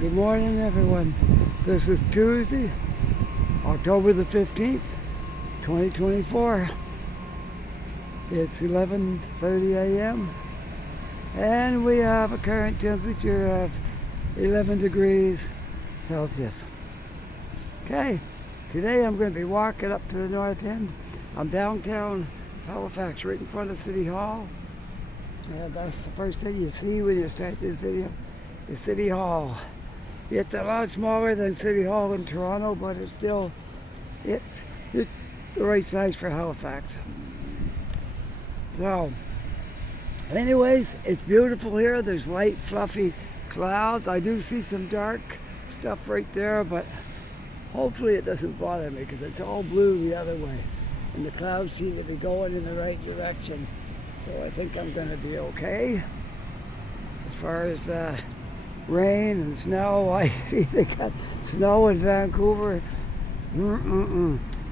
Good morning, everyone. This is Tuesday, October the 15th, 2024. It's 11:30 a.m. and we have a current temperature of 11 degrees Celsius. Okay, today I'm going to be walking up to the north end. I'm downtown Halifax, right in front of City Hall. And that's the first thing you see when you start this video, is City Hall. It's a lot smaller than City Hall in Toronto, but it's still, it's the right size for Halifax. So, anyways, it's beautiful here. There's light, fluffy clouds. I do see some dark stuff right there, but hopefully it doesn't bother me because it's all blue the other way. And the clouds seem to be going in the right direction. So I think I'm going to be okay. As far as rain and snow, I see they got snow in Vancouver.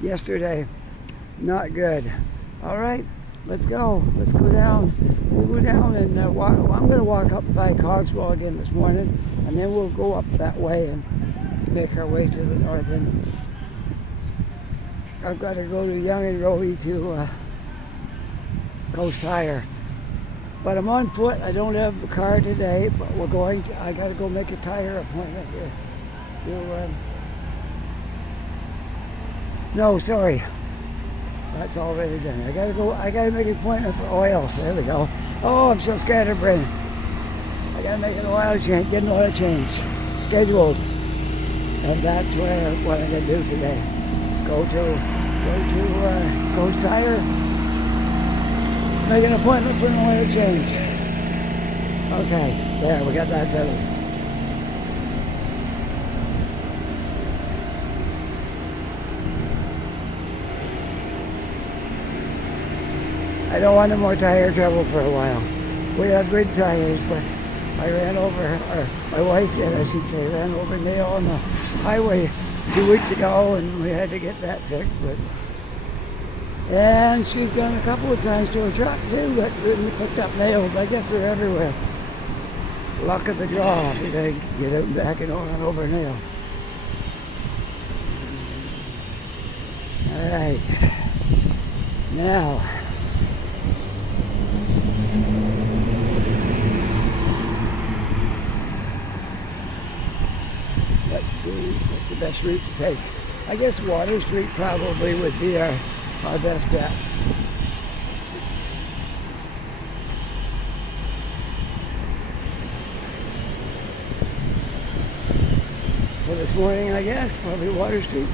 Yesterday, not good. All right, let's go. Let's go down. We'll go down and walk. I'm going to walk up by Cogswell again this morning, and then we'll go up that way and make our way to the north end. I've got to go to Young and Robie to Coast Tire. But I'm on foot. I don't have a car today, but we're going to, I got to go make a tire appointment here. No, sorry. That's already done. I got to make an appointment for oil. There we go. Oh, I'm so scatterbrained. I got to make an oil change, get an oil change scheduled. And that's what I'm going to do today. Go to Coast Tire. Make an appointment for an oil change. Okay, there, we got that settled. I don't want no more tire trouble for a while. We have good tires, but I ran over, or my wife did, I should say, ran over Neil on the highway 2 weeks ago, and we had to get that fixed. And she's done a couple of times to a truck too, but really picked up nails. I guess they're everywhere. Luck of the draw if you gotta get out and back and on over a nail. Alright. Now. Let's see what's the best route to take. I guess Water Street probably would be our best bet. For this morning, I guess, probably Water Street.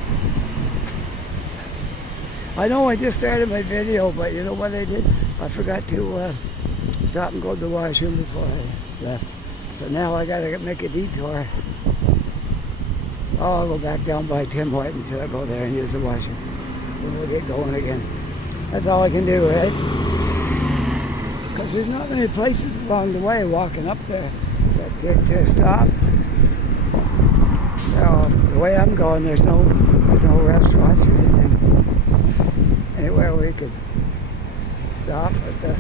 I know I just started my video, but you know what I did? I forgot to stop and go to the washroom before I left. So now I gotta make a detour. Oh, I'll go back down by Tim Hortons so I'll go there and use the washroom. Then we'll get going again. That's all I can do, right? Because there's not many places along the way walking up there to stop. So the way I'm going, there's no restaurants or anything anywhere we could stop to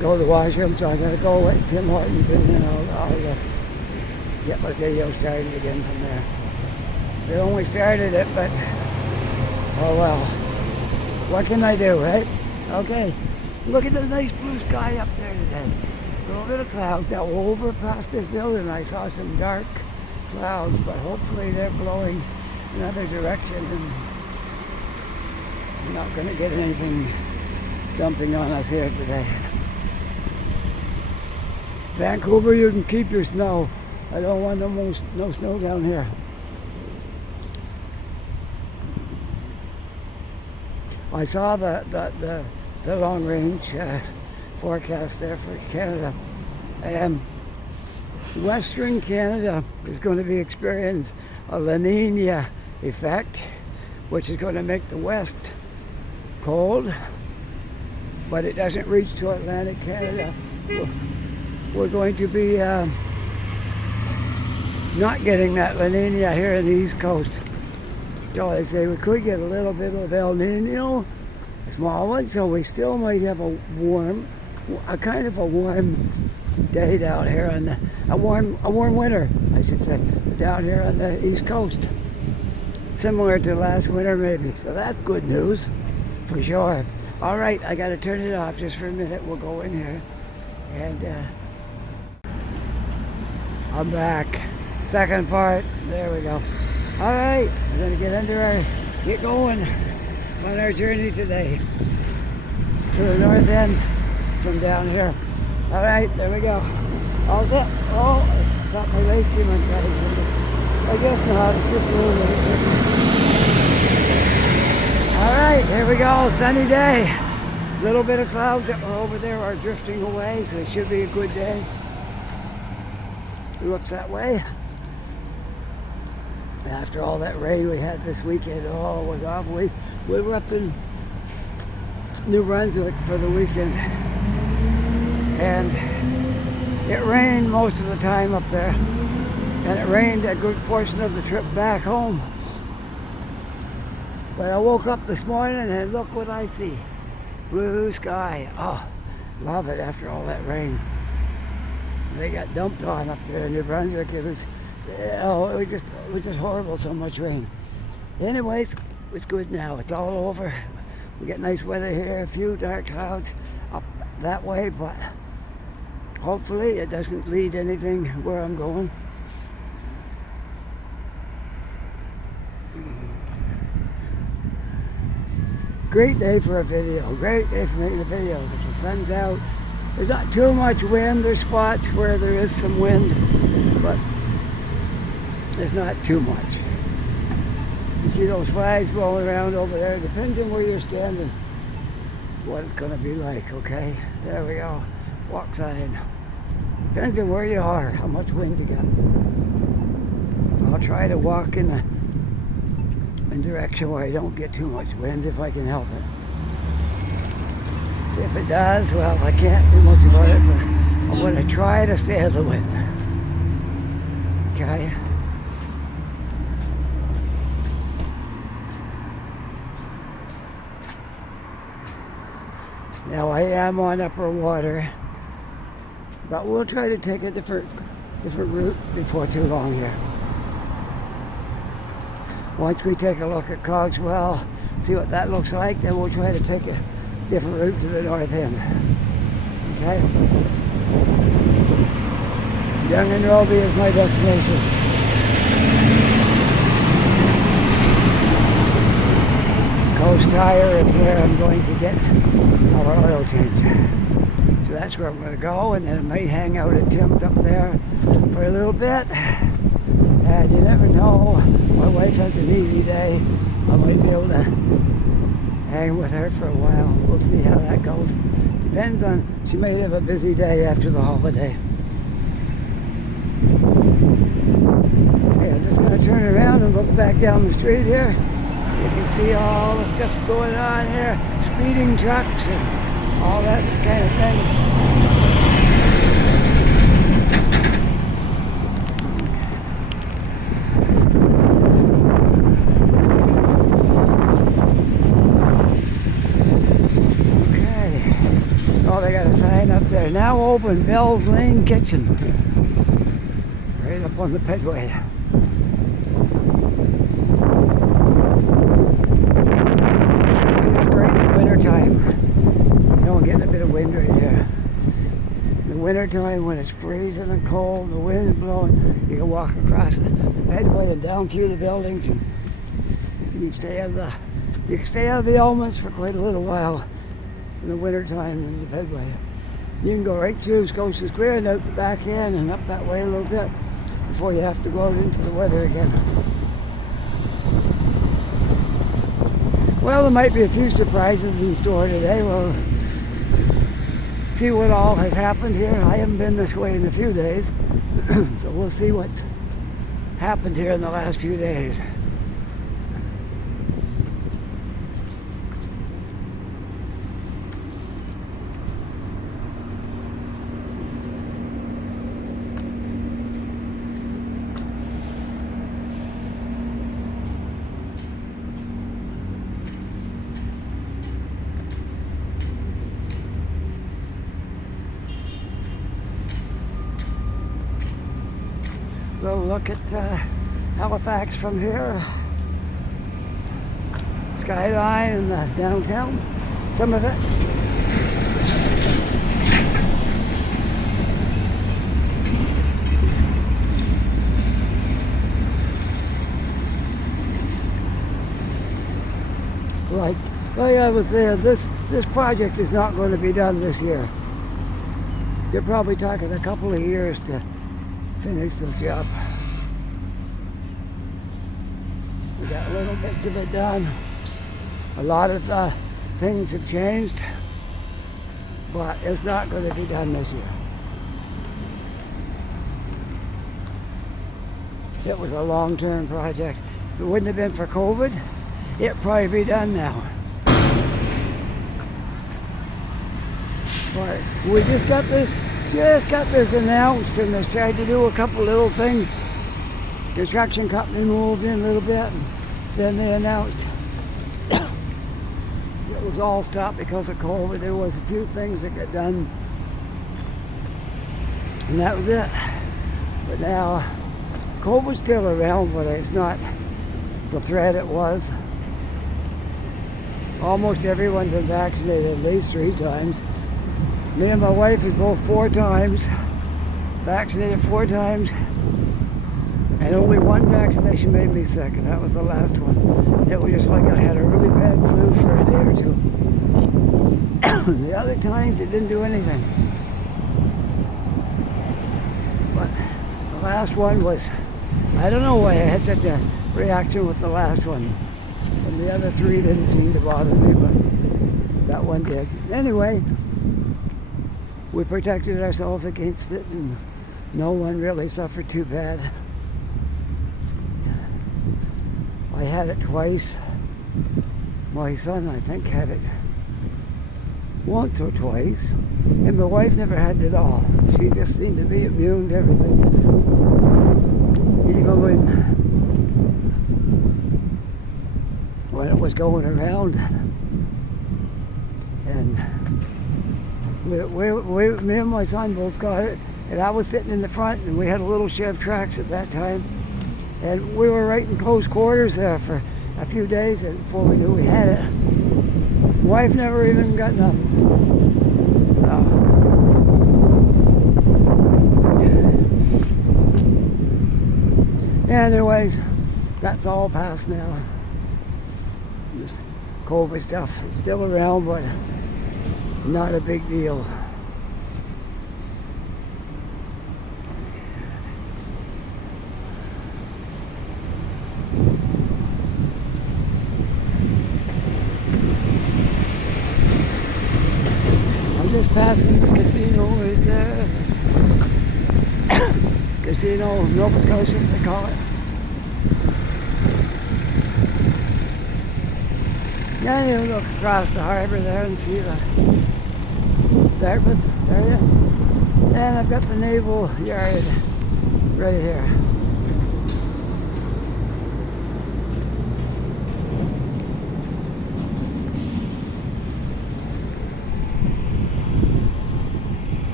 go to the washroom. So I got to go at Tim Hortons and then I'll get my video started again from there. They only started it, but oh well. What can I do, right? Okay. Look at the nice blue sky up there today. A little bit of clouds. Now over past this building I saw some dark clouds, but hopefully they're blowing another direction and we're not going to get anything dumping on us here today. Vancouver, you can keep your snow. I don't want no snow down here. I saw the long range forecast there for Canada, and Western Canada is going to be experiencing a La Nina effect, which is going to make the west cold, but it doesn't reach to Atlantic Canada. We're going to be not getting that La Nina here in the East Coast. So they say we could get a little bit of El Nino, a small one, so we still might have a kind of a warm day down here on a warm winter, I should say, down here on the East Coast. Similar to last winter, maybe. So that's good news, for sure. All right, I got to turn it off just for a minute. We'll go in here, and I'm back. Second part. There we go. All right, we're gonna get going on our journey today to the north end from down here. All right, there we go. All set. Oh, I got my race cream untied. I guess not. It's just a little bit. All right, here we go. Sunny day. Little bit of clouds that were over there are drifting away, so it should be a good day. It looks that way. After all that rain we had this weekend, it was awful. We were up in New Brunswick for the weekend, and it rained most of the time up there, and it rained a good portion of the trip back home. But I woke up this morning and look what I see. Blue sky. Oh, love it after all that rain. They got dumped on up there in New Brunswick. It was just horrible, so much rain. Anyways, it's good now. It's all over. We get nice weather here, a few dark clouds up that way, but hopefully it doesn't lead anything where I'm going. Great day for a video. Great day for making a video because the sun's out. There's not too much wind. There's spots where there is some wind, but there's not too much. You see those flags blowing around over there. It depends on where you're standing, what it's going to be like, okay? There we go. Walk sign. Depends on where you are, how much wind you got. I'll try to walk in a direction where I don't get too much wind if I can help it. If it does, well, I can't do much about it, but I'm going to try to stay out of the wind. Okay? Now I am on upper water, but we'll try to take a different route before too long here. Once we take a look at Cogswell, see what that looks like, then we'll try to take a different route to the north end. Okay? Young and Robie is my destination. Coast Tire is where I'm going to get our oil change. So that's where I'm going to go, and then I might hang out at Tim's up there for a little bit. And you never know, my wife has an easy day. I might be able to hang with her for a while. We'll see how that goes. Depends on, she may have a busy day after the holiday. Okay, I'm just going to turn around and look back down the street here. You can see all the stuff going on here. Speeding trucks and all that kind of thing. They got a sign up there. Now open, Bell's Lane Kitchen. Right up on the pedway. It's great in the winter time. You know, I'm getting a bit of wind right here. In the winter time when it's freezing and cold, the wind blowing, you can walk across the pedway and down through the buildings, and you can stay out of the elements for quite a little while. In the winter time in the pedway. You can go right through Scotia Square and out the back end and up that way a little bit before you have to go out into the weather again. Well, there might be a few surprises in store today. We'll see what all has happened here. I haven't been this way in a few days, so we'll see what's happened here in the last few days. We'll look at Halifax from here. Skyline and the downtown, some of it. Like I was there, this project is not going to be done this year. You're probably talking a couple of years to finish this job. We got little bits of it done. A lot of things have changed, but it's not going to be done this year. It was a long-term project. If it wouldn't have been for COVID, it'd probably be done now. But we just got this announced, and they tried to do a couple little things. Construction company moved in a little bit, and then they announced it was all stopped because of COVID. There was a few things that got done, and that was it. But now, COVID's still around, but it's not the threat it was. Almost everyone's been vaccinated at least 3 times. Me and my wife is both 4 times, vaccinated 4 times, and only one vaccination made me sick, and that was the last one. It was just like I had a really bad flu for a day or 2. The other times it didn't do anything. But the last one was, I don't know why I had such a reaction with the last one. And the other 3 didn't seem to bother me, but that one did. Anyway, we protected ourselves against it, and no one really suffered too bad. I had it twice. My son, I think, had it once or twice. And my wife never had it at all. She just seemed to be immune to everything. Even when it was going around. And me and my son both got it. And I was sitting in the front, and we had a little Chev Trax at that time. And we were right in close quarters there for a few days before we knew we had it. Wife never even got nothing. Anyways, that's all past now. This COVID stuff is still around, but not a big deal. Just passing the casino right there. Casino of Nova Scotia, they call it. Yeah, you look across the harbor there and see the Dartmouth area. And I've got the naval yard right here.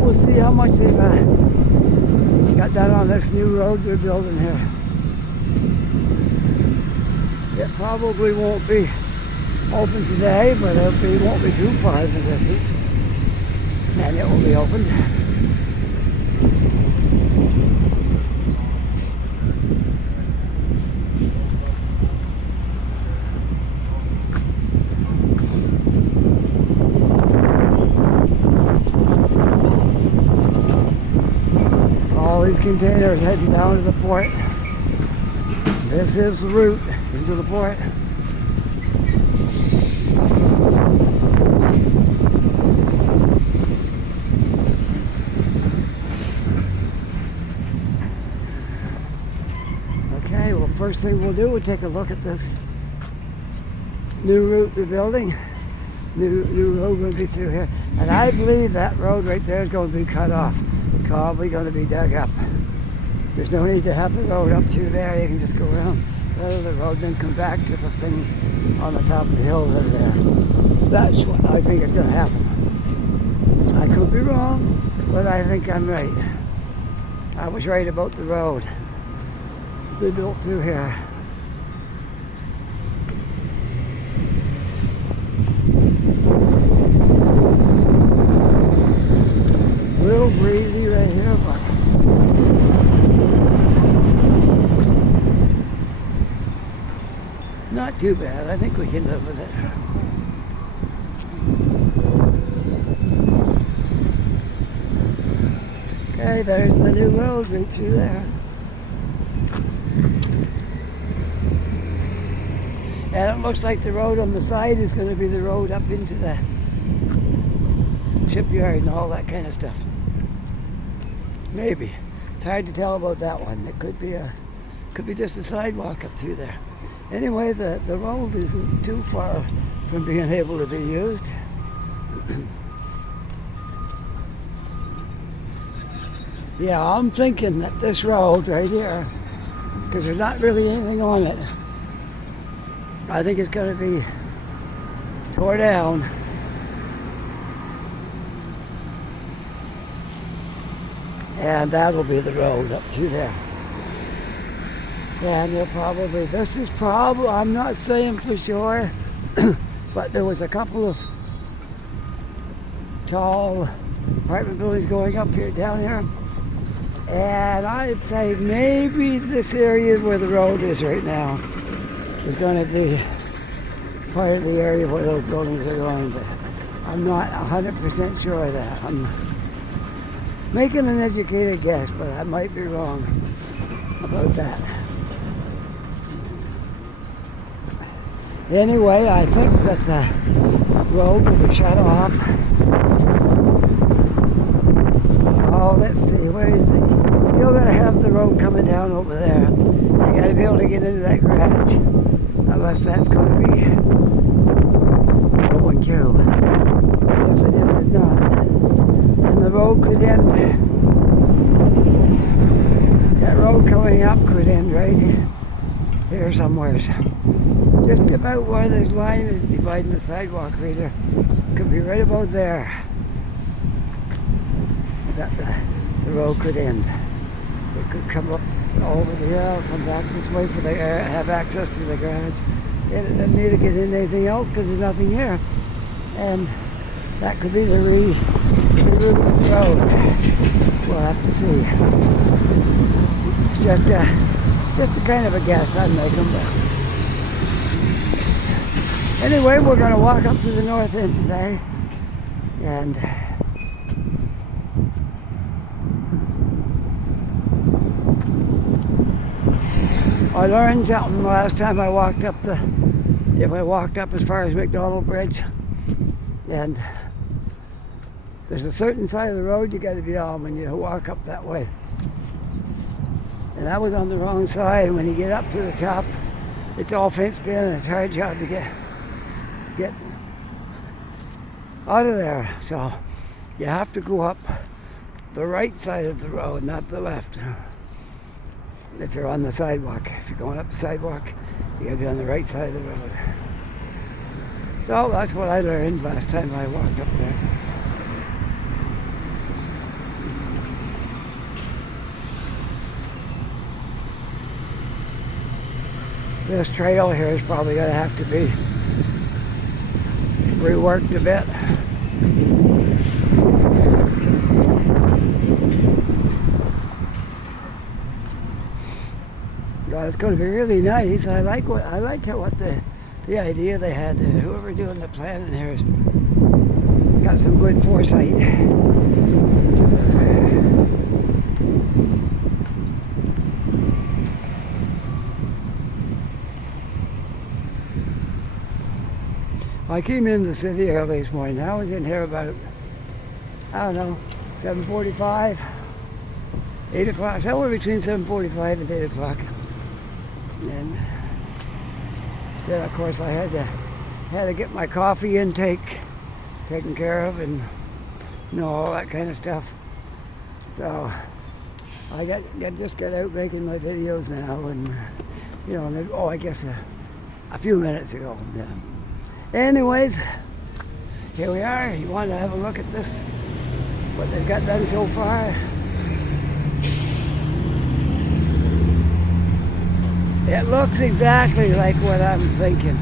We'll see how much they've got done on this new road they're building here. It probably won't be open today, but it won't be too far in the distance. And it will be opened. All these containers heading down to the port. This is the route into the port. Okay, well, first thing we'll do, we'll take a look at this new route they're building. New road going to be through here. And I believe that road right there is going to be cut off. It's probably going to be dug up. There's no need to have the road up through there. You can just go around. out of the road, then come back to the things on the top of the hill that are there. That's what I think is going to happen. I could be wrong, but I think I'm right. I was right about the road they built through here. A little breezy right here, but not too bad. I think we can live with it. Okay, there's the new road right through there. And it looks like the road on the side is going to be the road up into the shipyard and all that kind of stuff. Maybe. It's hard to tell about that one. It could be just a sidewalk up through there. Anyway, the road isn't too far from being able to be used. Yeah, I'm thinking that this road right here, because there's not really anything on it, I think it's going to be tore down. And that'll be the road up through there. And they'll probably, I'm not saying for sure, but there was a couple of tall apartment buildings going up here, down here. And I'd say maybe this area where the road is right now is going to be part of the area where those buildings are going, but I'm not 100% sure of that. I'm making an educated guess, but I might be wrong about that. Anyway, I think that the road will be shut off. Oh, let's see, where do you think? Still gotta have the road coming down over there. You gotta be able to get into that garage. Unless that's gonna be O&Q. If it's not. And the road could end. That road coming up could end right here somewhere. Just about where this line is dividing the sidewalk right there. Could be right about there. That the road could end. It could come up over the hill, come back this way for the have access to the garage. It doesn't need to get in anything else because there's nothing here. And that could be the route of the road. We'll have to see. It's just a kind of a guess I'm making. But anyway, we're going to walk up to the north end today. And I learned something last time I walked up as far as McDonald Bridge, and there's a certain side of the road you got to be on when you walk up that way. And I was on the wrong side, and when you get up to the top, it's all fenced in, and it's a hard job to get out of there. So you have to go up the right side of the road, not the left. If you're on the sidewalk, if you're going up the sidewalk, you gotta be on the right side of the road. So that's what I learned last time I walked up there. This trail here is probably gonna have to be reworked a bit. It's going to be really nice. I like what the idea they had there. Whoever doing the planning here has got some good foresight into this. I came into the city early this morning. I was in here about, I don't know, 7:45, 8 o'clock, somewhere between 7:45 and 8 o'clock. And then of course I had to get my coffee intake taken care of and all that kind of stuff. So I just got out making my videos now and you know, I guess a few minutes ago. Yeah. Anyways, here we are. You want to have a look at this, what they've got done so far. It looks exactly like what I'm thinking.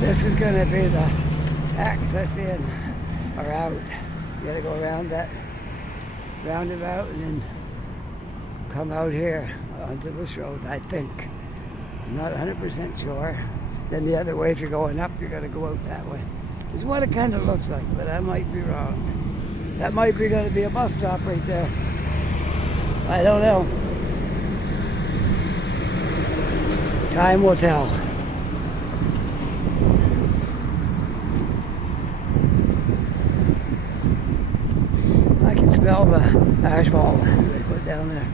This is going to be the access in or out. You got to go around that roundabout and then come out here onto this road, I think. I'm not 100% sure. Then the other way, if you're going up, you're going to go out that way. Is what it kind of looks like, but I might be wrong. That might be going to be a bus stop right there. I don't know. Time will tell. I can smell the asphalt they put down there.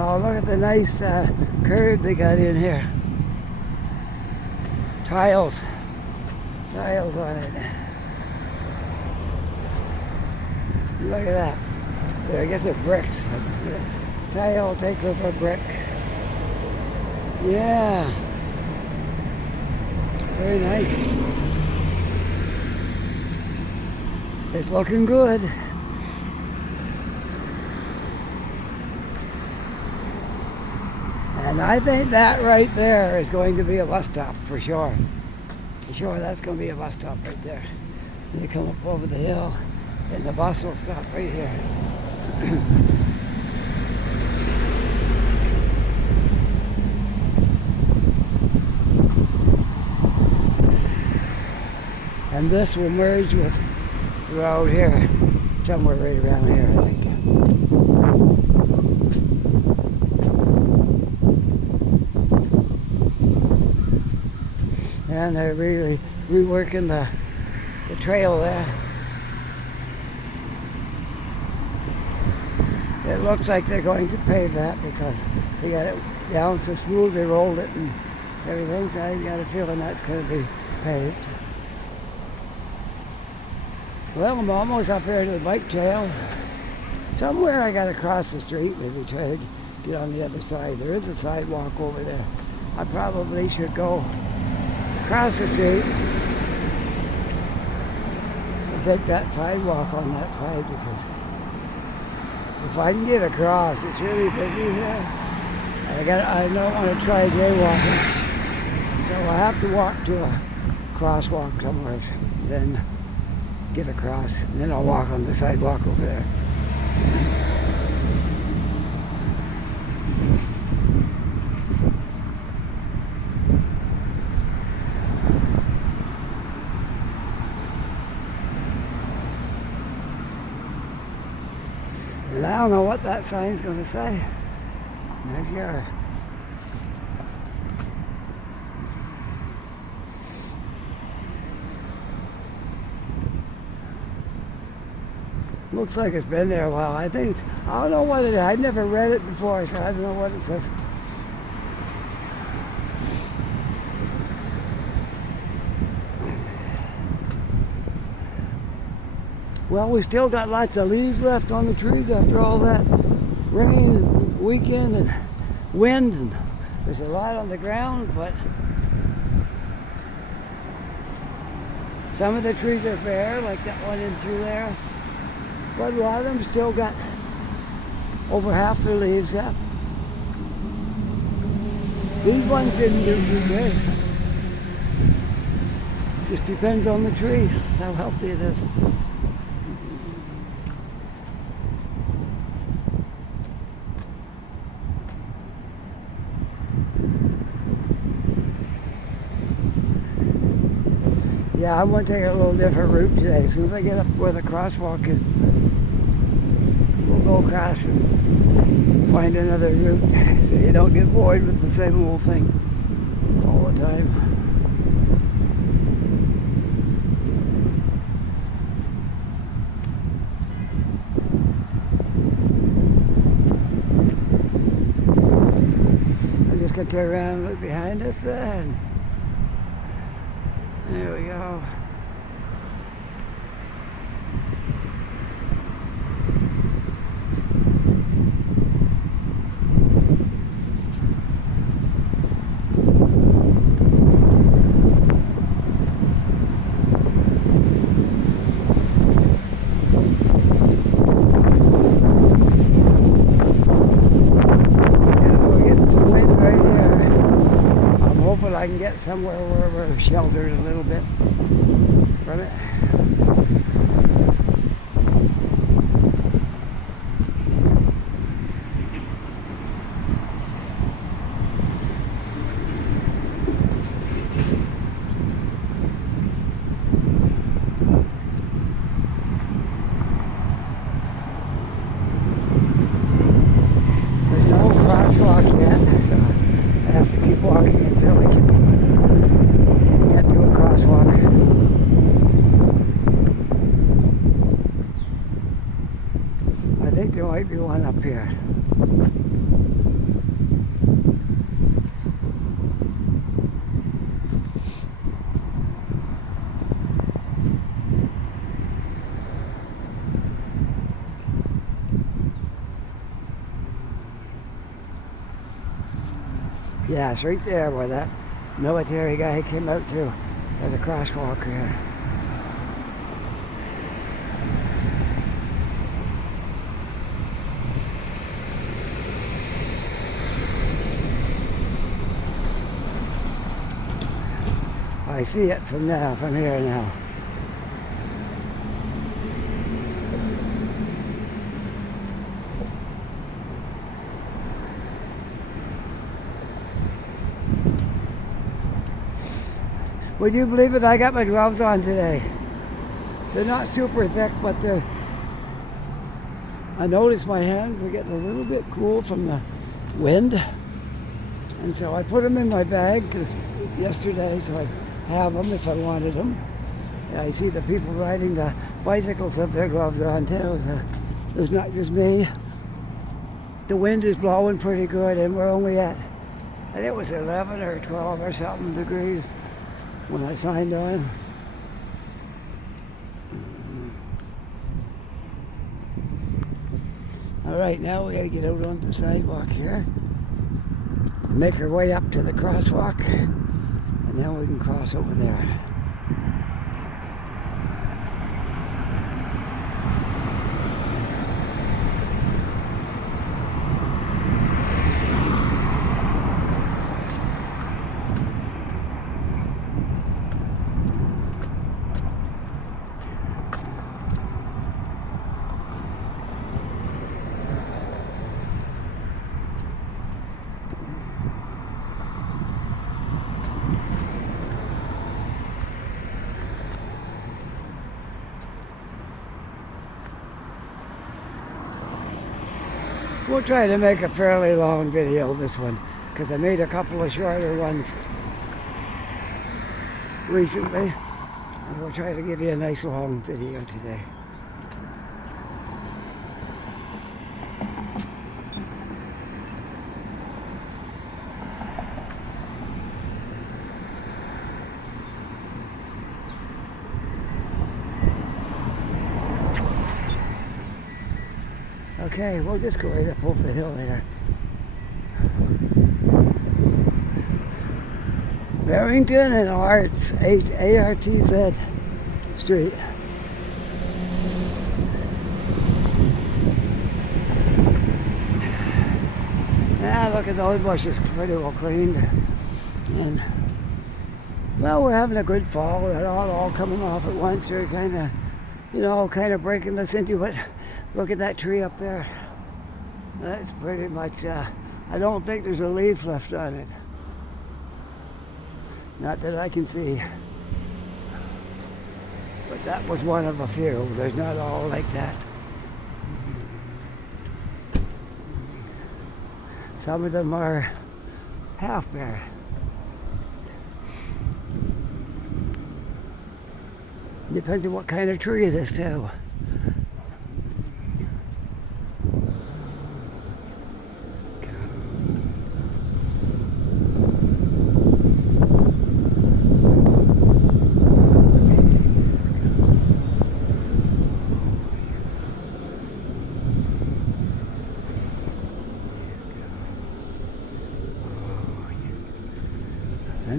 Oh, look at the nice curb they got in here. Tiles on it. Look at that. There, I guess it's bricks. Tile take over brick. Yeah. Very nice. It's looking good. And I think that right there is going to be a bus stop for sure. For sure, that's going to be a bus stop right there. And you come up over the hill, and the bus will stop right here. And this will merge with the road here, somewhere right around here, I think. And they're really reworking the trail there. It looks like they're going to pave that because they got it down so smooth, they rolled it and everything, so I got a feeling that's going to be paved. Well, I'm almost up here to the bike trail. Somewhere I got to cross the street, maybe try to get on the other side. There is a sidewalk over there. I probably should go across the street and take that sidewalk on that side, because if I can get across, it's really busy here. I don't want to try jaywalking, so I have to walk to a crosswalk somewhere, then get across, and then I'll walk on the sidewalk over there. And I don't know what that sign's going to say. There's your looks like it's been there a while. I don't know what it is. I've never read it before, so I don't know what it says. Well, we still got lots of leaves left on the trees after all that rain and weekend and wind, and there's a lot on the ground, but some of the trees are bare, like that one in through there, but a lot of them still got over half their leaves up. These ones didn't do too good. Just depends on the tree, how healthy it is. Yeah, I'm going to take a little different route today. As soon as I get up where the crosswalk is, we'll go across and find another route so you don't get bored with the same old thing all the time. want to look behind us then. There we go. I can get somewhere where we're sheltered a little bit from it. There's no crosswalk yet, so I have to keep walking until I can get to a crosswalk. I think there might be one up here. Yeah, it's right there where that military guy came out through. There's a crosswalk here. I see it from here now. Would you believe it? I got my gloves on today. They're not super thick, but I noticed my hands were getting a little bit cool from the wind. And so I put them in my bag yesterday so I'd have them if I wanted them. And I see the people riding the bicycles have their gloves on too. So it's not just me. The wind is blowing pretty good and we're only at, I think it was 11 or 12 or something degrees when I signed on. All right, now we gotta get out on the sidewalk here, make our way up to the crosswalk, and then we can cross over there. We'll try to make a fairly long video this one, because I made a couple of shorter ones recently. And we'll try to give you a nice long video today. Okay, we'll just go right up over the hill there. Barrington and Arts, H-A-R-T-Z Street. Ah, look at those bushes, pretty well cleaned. And, well, we're having a good fall. We're not all coming off at once. They're kind of breaking us into it. Look at that tree up there. That's pretty much, I don't think there's a leaf left on it. Not that I can see. But that was one of a few. There's not all like that. Some of them are half bare. Depends on what kind of tree it is too.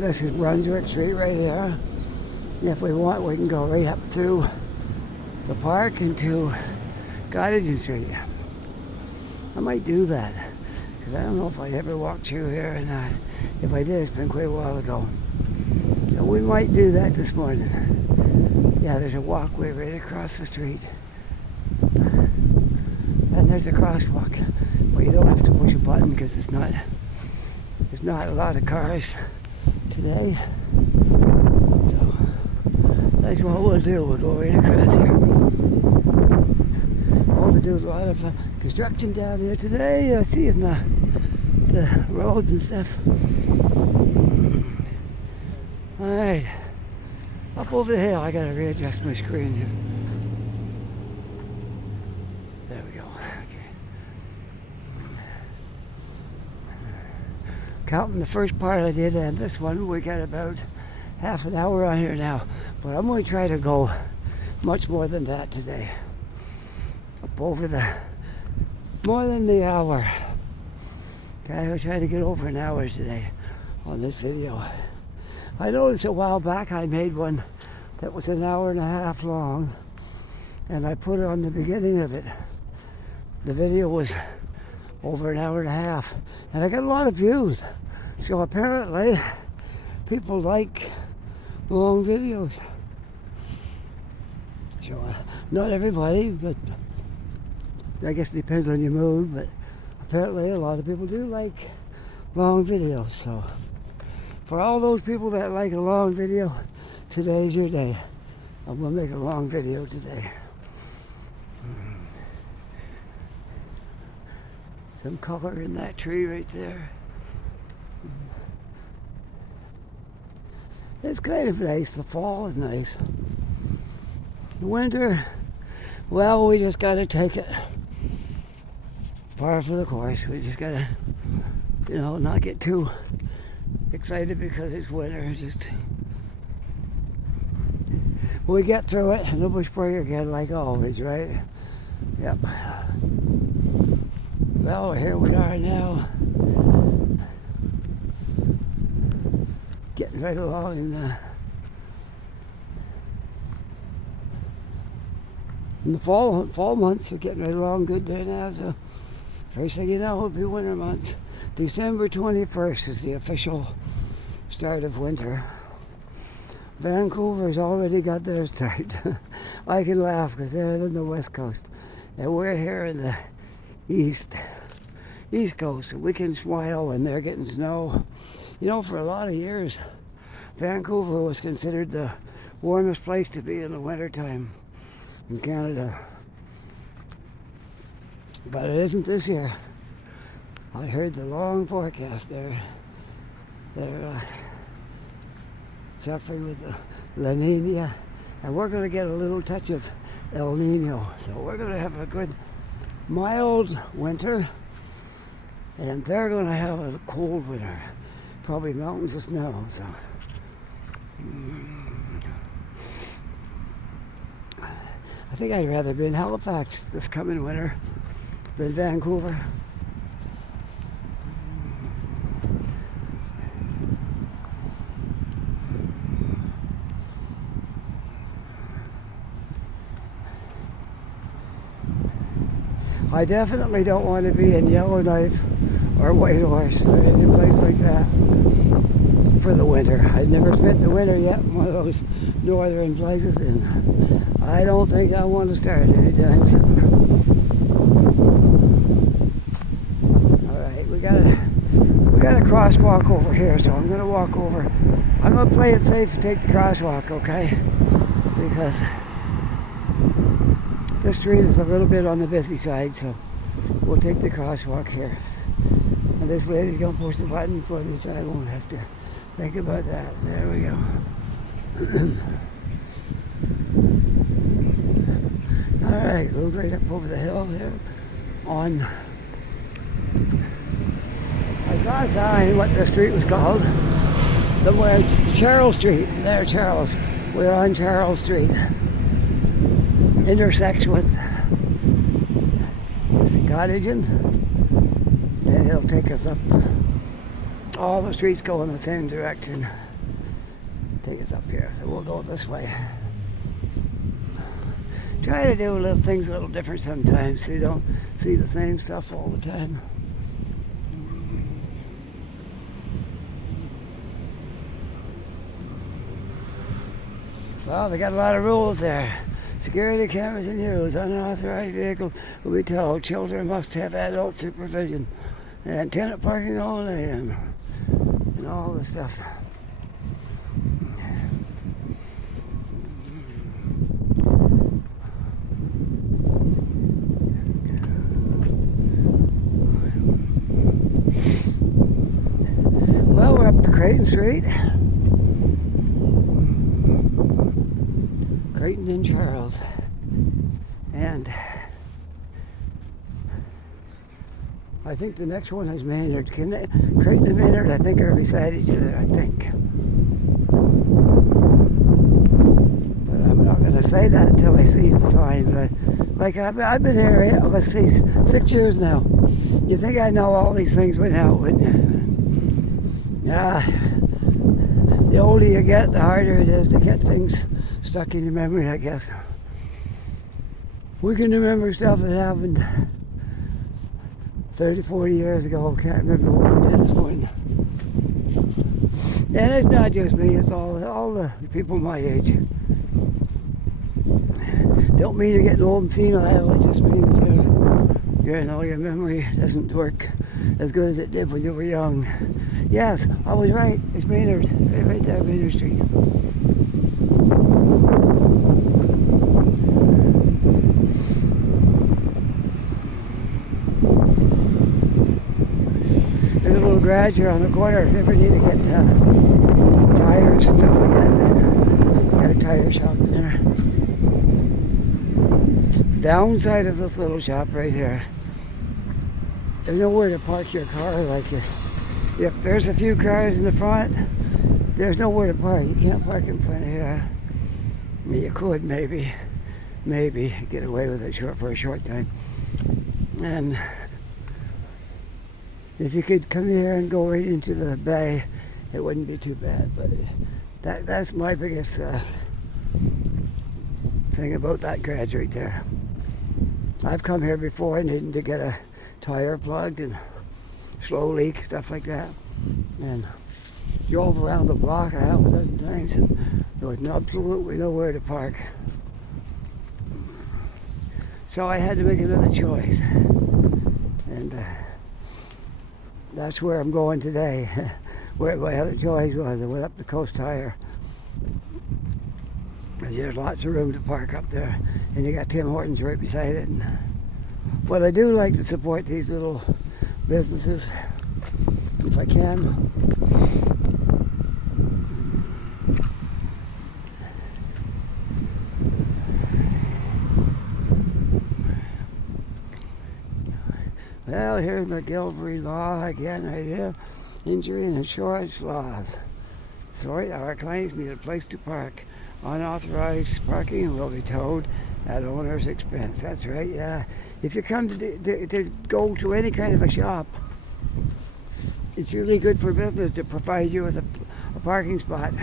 this is Brunswick Street right here. If we want, we can go right up through the park into Cottage Street. I might do that, because I don't know if I ever walked through here or not. If I did, it's been quite a while ago. So we might do that this morning. Yeah, there's a walkway right across the street. And there's a crosswalk. But you don't have to push a button because there's not a lot of cars today. So that's what we'll do. We'll go right across here. Oh, they do a lot of construction down here today. I see in the roads and stuff. Alright. Up over the hill. I gotta readjust my screen here. There we go. Okay. Counting the first part I did and this one, we got about half an hour on here now. But I'm going to try to go much more than that today. Up over more than the hour. Okay, I'll try to get over an hour today on this video. I noticed a while back I made one that was an hour and a half long, and I put it on the beginning of it. The video was over an hour and a half, and I got a lot of views. So apparently people like long videos. So not everybody, but I guess it depends on your mood, but apparently a lot of people do like long videos. So for all those people that like a long video, today's your day. I'm going to make a long video today. Some color in that tree right there. It's kind of nice. The fall is nice. The winter, well, we just got to take it. Par for the course. We just got to, not get too excited because it's winter. Just we get through it and then we'll spring again like always, right? Yep. Well, here we are now, getting right along in the fall months. We're getting right along good there now. So first thing you know, it'll be winter months. December 21st is the official start of winter. Vancouver's already got their start. I can laugh because they're in the west coast, and we're here in the east coast. We can smile when they're getting snow. For a lot of years, Vancouver was considered the warmest place to be in the wintertime in Canada. But it isn't this year. I heard the long forecast there. They're suffering with the La Nina, and we're going to get a little touch of El Nino. So we're going to have a good mild winter, and they're going to have a cold winter, probably mountains of snow. So I think I'd rather be in Halifax this coming winter than Vancouver. I definitely don't want to be in Yellowknife or Whitehorse or any place like that for the winter. I've never spent the winter yet in one of those northern places, and I don't think I want to start anytime soon. Alright, we got a crosswalk over here, so I'm going to walk over. I'm going to play it safe and take the crosswalk, okay? Because this street is a little bit on the busy side, so we'll take the crosswalk here. And this lady's going to push the button for me, so I won't have to think about that. There we go. Alright, we'll go right up over the hill here on... I thought I what the street was called. Somewhere, Charles Street. There, Charles. We're on Charles Street. Intersects with Cottage, and it'll take us up. All the streets go in the same direction. take us up here. So we'll go this way. Try to do little things a little different sometimes so you don't see the same stuff all the time. Well, they got a lot of rules there. Security cameras in use. Unauthorized vehicles will be towed. Children must have adult supervision. And tenant parking only, and all this stuff. Well, we're up to Creighton Street. Creighton and Charles. And I think the next one is Maynard. Creighton and Maynard, I think, are beside each other, I think. But I'm not going to say that until I see the sign. But like I've been here, let's see, 6 years now. You think I know all these things by now, wouldn't you? Yeah. The older you get, the harder it is to get things stuck in your memory, I guess. We can remember stuff that happened 30, 40 years ago. Can't remember what we did this morning. And it's not just me, it's all the people my age. Don't mean you're getting old and senile, it just means your memory doesn't work as good as it did when you were young. Yes, I was right. It's Maynard, right there, Maynard Street. There's a little garage here on the corner if you ever need to get tires and stuff like that. Got a tire shop in there. Downside of this little shop right here, there's nowhere to park your car. Like if there's a few cars in the front, there's nowhere to park. You can't park in front of here. I mean, you could maybe get away with it for a short time. And if you could come here and go right into the bay, it wouldn't be too bad. But that's my biggest thing about that garage right there. I've come here before needing to get a tire plugged and slow leak, stuff like that. And drove around the block a half a dozen times and there was absolutely nowhere to park. So I had to make another choice. And that's where I'm going today. Where my other choice was, I went up to Coast Tire. There's lots of room to park up there, and you got Tim Hortons right beside it. And, well, I do like to support these little businesses if I can. Well, here's McGilvery Law again, right here. Injury and insurance laws. Sorry, our clients need a place to park. Unauthorized parking will be towed at owner's expense. That's right, yeah. If you come to go to any kind of a shop, it's really good for business to provide you with a parking spot.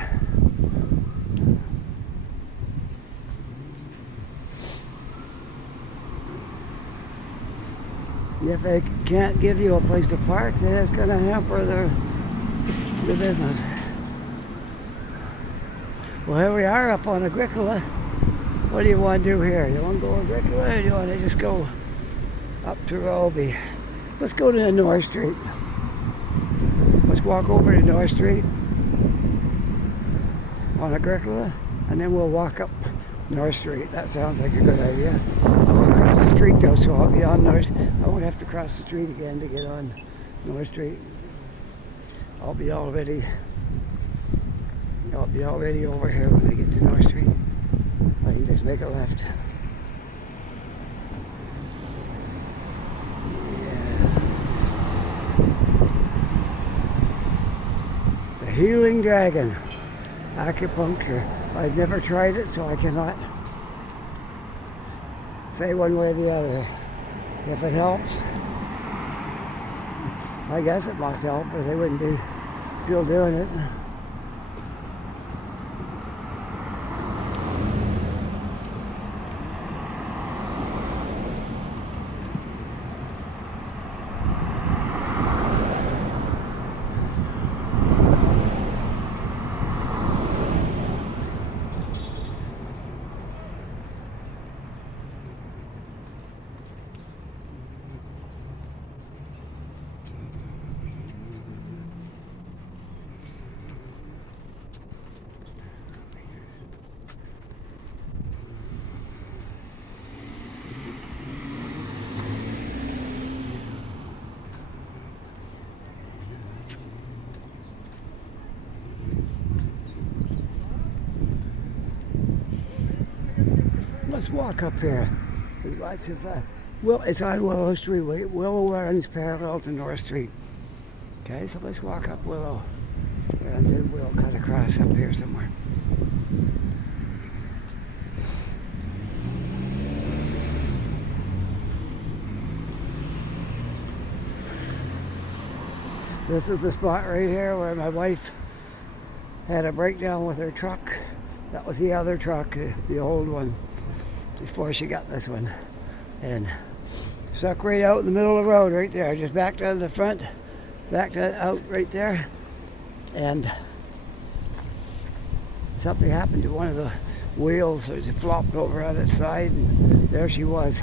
If they can't give you a place to park, then it's going to hamper the business. Well, here we are up on Agricola. What do you want to do here? You want to go Agricola or do you want to just go up to Robie? Let's go to North Street. Let's walk over to North Street on Agricola and then we'll walk up North Street. That sounds like a good idea. I'll cross the street though, so I'll be on North. I won't have to cross the street again to get on North Street. I'll be already over here when I get to North Street. I can just make a left. Yeah. The Healing Dragon. Acupuncture. I've never tried it, so I cannot say one way or the other. If it helps, I guess it must help, or they wouldn't be still doing it. let's walk up here. There's lots of, it's on Willow Street. Willow runs parallel to North Street. Okay, so let's walk up Willow. And then we'll cut across up here somewhere. This is the spot right here where my wife had a breakdown with her truck. That was the other truck, the old one, before she got this one. And stuck right out in the middle of the road right there. Just backed out of the front, backed out right there. And something happened to one of the wheels, so it flopped over on its side, and there she was.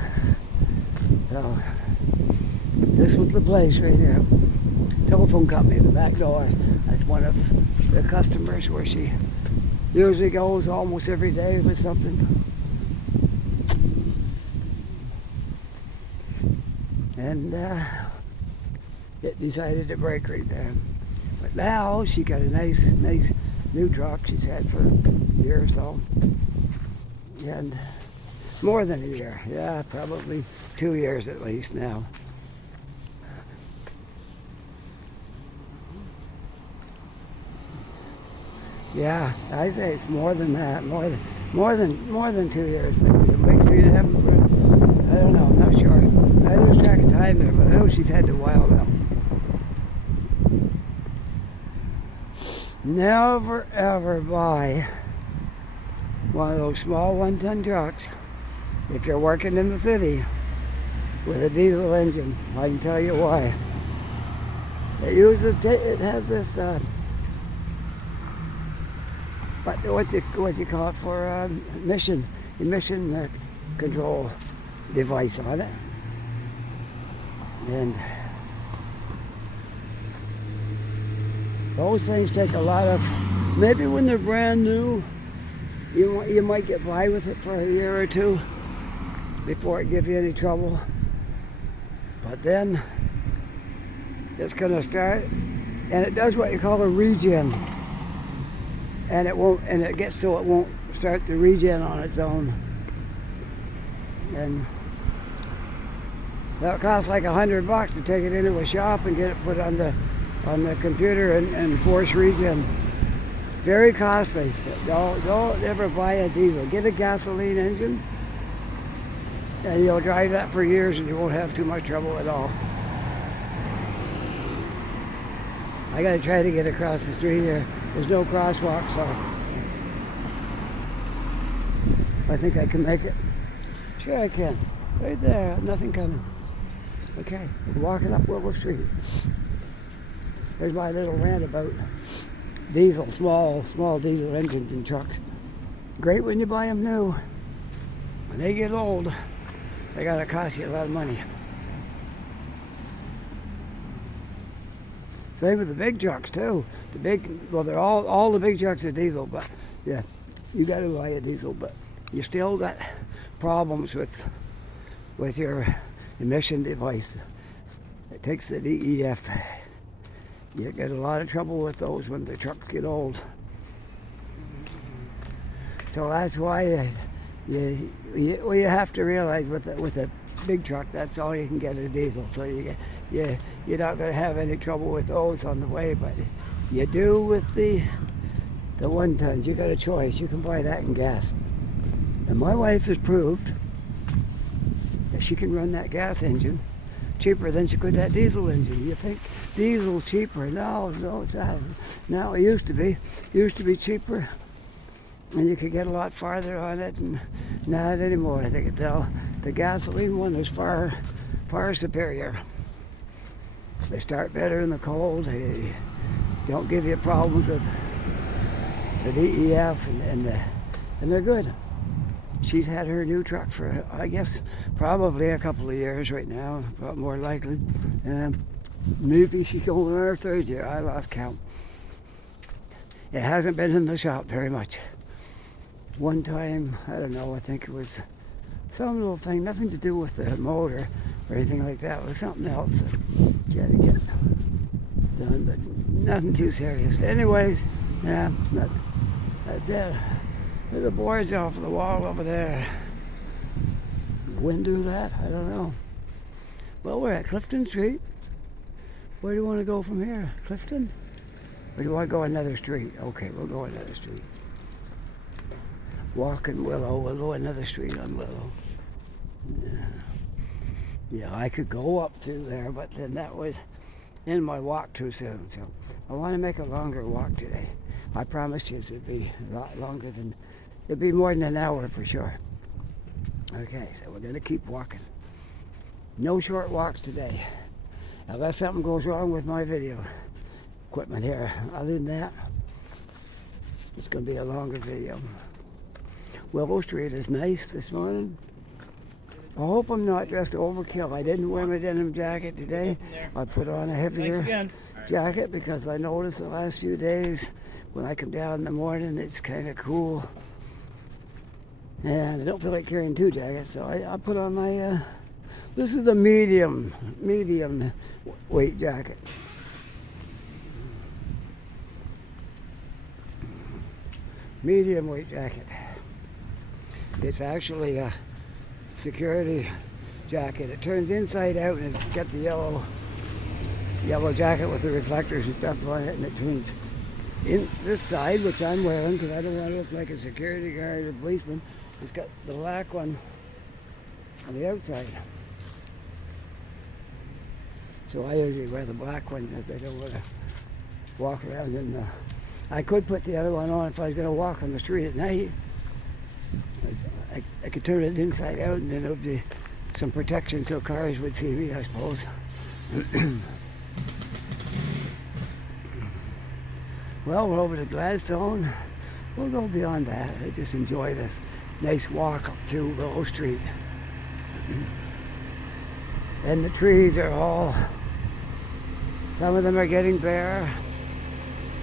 So this was the place right here. Telephone company in the back door. That's one of the customers where she usually goes almost every day with something. And it decided to break right there. But now she got a nice new truck she's had for a year or so. And more than a year. Yeah, probably 2 years at least now. Yeah, I say it's more than that, more than 2 years. Maybe. It makes me have, I don't know, I'm not sure. I lose track of time there, but I know she's had it a while now. Never ever buy one of those small 1-ton trucks if you're working in the city with a diesel engine. I can tell you why. It has this. What's you call it for emission control device on it, and those things take a lot of. Maybe when they're brand new, you might get by with it for a year or two before it gives you any trouble, but then it's going to start, and it does what you call a regen. And it gets so it won't start the regen on its own. And that'll cost like $100 to take it into a shop and get it put on the computer and force regen. Very costly. So don't ever buy a diesel. Get a gasoline engine, and you'll drive that for years and you won't have too much trouble at all. I gotta try to get across the street here. There's no crosswalk, so I think I can make it. Sure I can. Right there, nothing coming. Okay, walking up Willow Street. There's my little rant about diesel, small diesel engines and trucks. Great when you buy them new. When they get old, they gotta cost you a lot of money. Same with the big trucks too. They're all the big trucks are diesel, but yeah, you got to buy a diesel, but you still got problems with your emission device. It takes the DEF. You get a lot of trouble with those when the trucks get old. So that's why you have to realize with a big truck, that's all you can get a diesel. So you're not going to have any trouble with those on the way, but you do with the 1-tons. You got a choice. You can buy that in gas. And my wife has proved that she can run that gas engine cheaper than she could that diesel engine. You think diesel's cheaper? No, it's not. No, it used to be. It used to be cheaper, and you could get a lot farther on it, and not anymore. I think the gasoline one is far superior. They start better in the cold. They don't give you problems with the DEF, and they're good. She's had her new truck for, I guess, probably a couple of years right now, but more likely. Maybe she's going on her 3rd year. I lost count. It hasn't been in the shop very much. One time, I don't know, I think it was some little thing, nothing to do with the motor or anything like that. It was something else that she had to get done, but nothing too serious. Anyways, yeah, that's it. There's the boards off the wall over there. wind do that? I don't know. Well, we're at Clifton Street. Where do you want to go from here? Clifton? Or do you want to go another street? Okay, we'll go another street. Walking Willow. We'll go another street on Willow. Yeah, I could go up through there, but then that would end my walk too soon. So I want to make a longer walk today. I promised you it'd be a lot longer than, it'd be more than an hour for sure. Okay, so we're going to keep walking. No short walks today, unless something goes wrong with my video equipment here. Other than that, it's going to be a longer video. Willow Street is nice this morning. I hope I'm not dressed overkill. I didn't wear my denim jacket today. I put on a heavier jacket because I noticed the last few days when I come down in the morning it's kind of cool. And I don't feel like carrying two jackets, so I put on my, this is a medium weight jacket. Medium weight jacket. It's actually a security jacket. It turns inside out and it's got the yellow jacket with the reflectors and stuff on it, and it turns in this side, which I'm wearing because I don't want to look like a security guard or policeman. It's got the black one on the outside. So I usually wear the black one because I don't want to walk around in the... I could put the other one on if I was going to walk on the street at night. I could turn it inside out and then it would be some protection so cars would see me, I suppose. Well, we're over to Gladstone. We'll go beyond that. I just enjoy this nice walk up through Willow Street. And the trees are all, some of them are getting bare,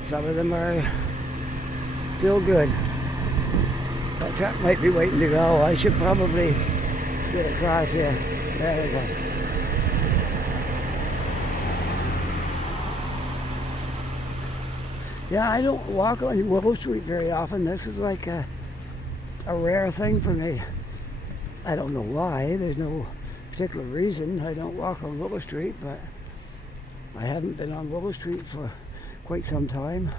some of them are still good. That truck might be waiting to go. I should probably get across here. There we go. Yeah, I don't walk on Willow Street very often. This is like a rare thing for me. I don't know why. There's no particular reason I don't walk on Willow Street, but I haven't been on Willow Street for quite some time.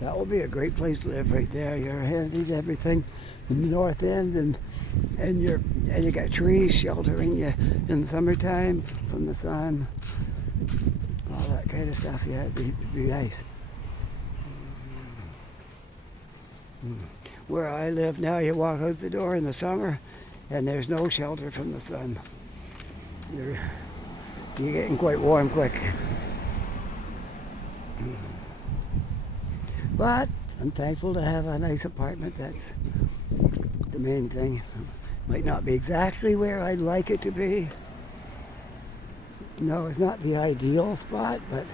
That will be a great place to live right there. You're handy everything in the north end, and you got trees sheltering you in the summertime from the sun. All that kind of stuff. Yeah, it'd be nice. Where I live now, you walk out the door in the summer, and there's no shelter from the sun. You're getting quite warm quick. But I'm thankful to have a nice apartment. That's the main thing. Might not be exactly where I'd like it to be. No, it's not the ideal spot, but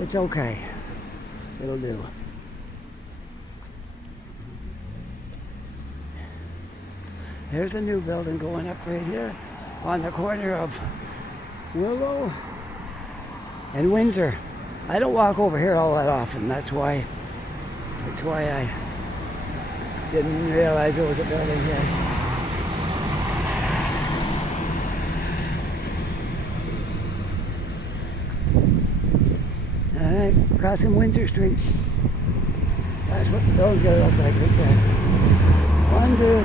it's okay. It'll do. There's a new building going up right here on the corner of Willow and Windsor. I don't walk over here all that often. That's why I didn't realize there was a building here. All right, crossing Windsor Street. That's what the building's gonna look like right there. 1, 2,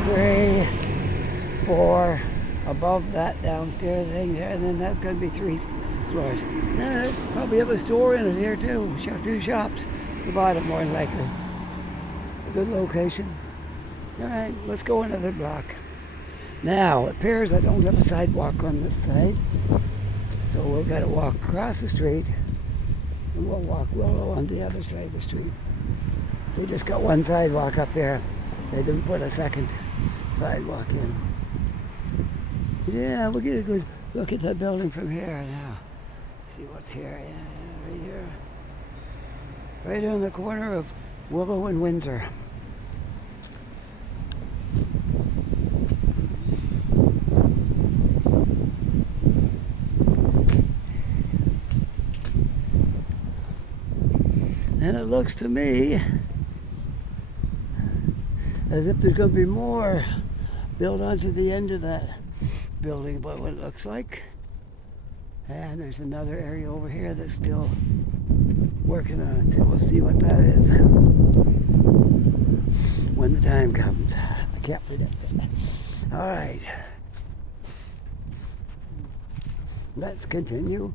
3, 4. Above that downstairs thing there, and then that's gonna be 3 floors. Probably have a store in it here too. A few shops. The bottom more than likely. A good location. All right, let's go another block. Now, it appears I don't have a sidewalk on this side, so we've got to walk across the street, and we'll walk Willow on the other side of the street. They just got one sidewalk up here. They didn't put a second sidewalk in. Yeah, we'll get a good look at that building from here now. See what's here. Yeah, right here. Right on the corner of Willow and Windsor. And it looks to me as if there's going to be more built onto the end of that building, but what it looks like. And there's another area over here that's still working on it. So we'll see what that is when the time comes. I can't predict it. All right. Let's continue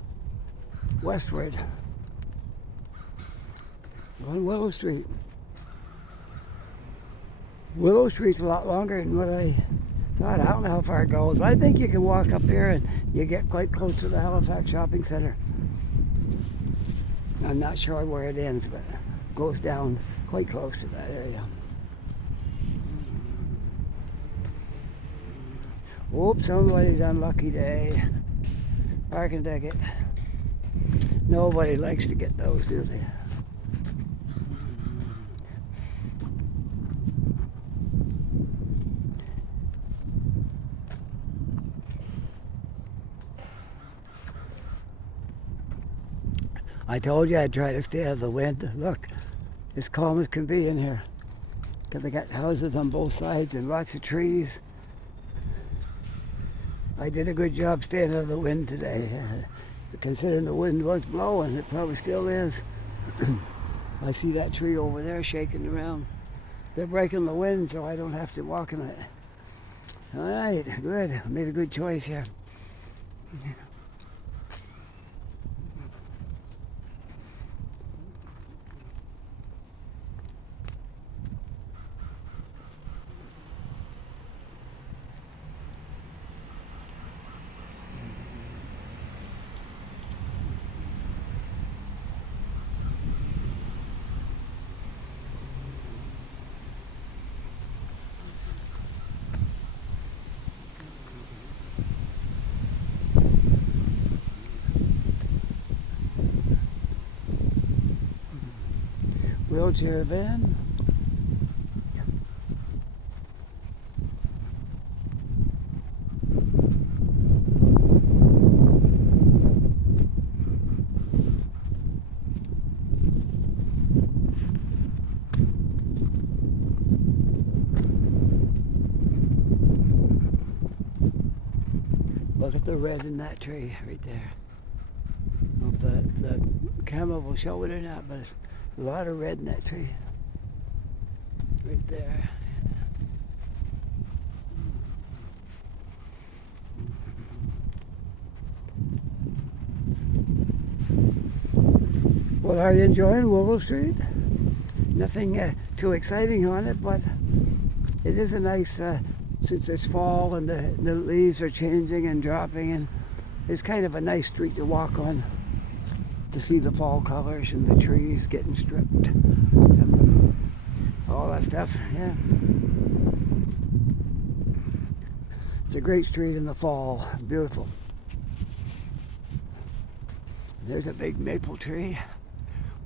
westward on Willow Street. Willow Street's a lot longer than what I thought. I don't know how far it goes. I think you can walk up here and you get quite close to the Halifax Shopping Center. I'm not sure where it ends, but it goes down quite close to that area. Oops, somebody's unlucky day. Parking ticket. Nobody likes to get those, do they? I told you I'd try to stay out of the wind. Look, as calm as can be in here. Because they got houses on both sides and lots of trees. I did a good job staying out of the wind today. Considering the wind was blowing, it probably still is. I see that tree over there shaking around. They're breaking the wind so I don't have to walk in it. All right, good. I made a good choice here. Wheelchair van. Look at the red in that tree right there. I don't know if the camera will show it or not, but it's a lot of red in that tree. Right there. Well, are you enjoying Willow Street? Nothing too exciting on it, but it is a nice, since it's fall and the leaves are changing and dropping, and it's kind of a nice street to walk on. To see the fall colors and the trees getting stripped and all that stuff. Yeah, it's a great street in the fall. Beautiful. There's a big maple tree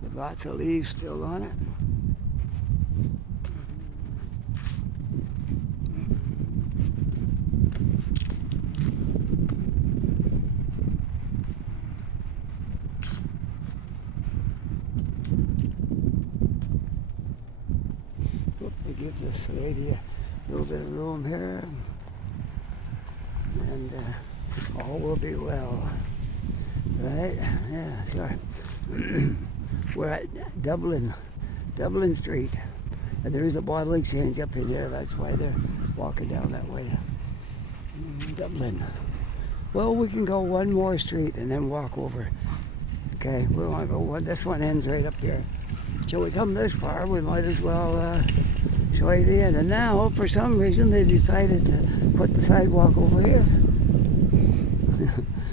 with lots of leaves still on it. Give this lady a little bit of room here, and all will be well. Right? Yeah, sure. We're at Dublin Street, and there is a bottle exchange up in here. That's why they're walking down that way. Dublin. Well, we can go one more street and then walk over. Okay, we want to go one. This one ends right up there. So we come this far, we might as well show you the end. And now, for some reason, they decided to put the sidewalk over here.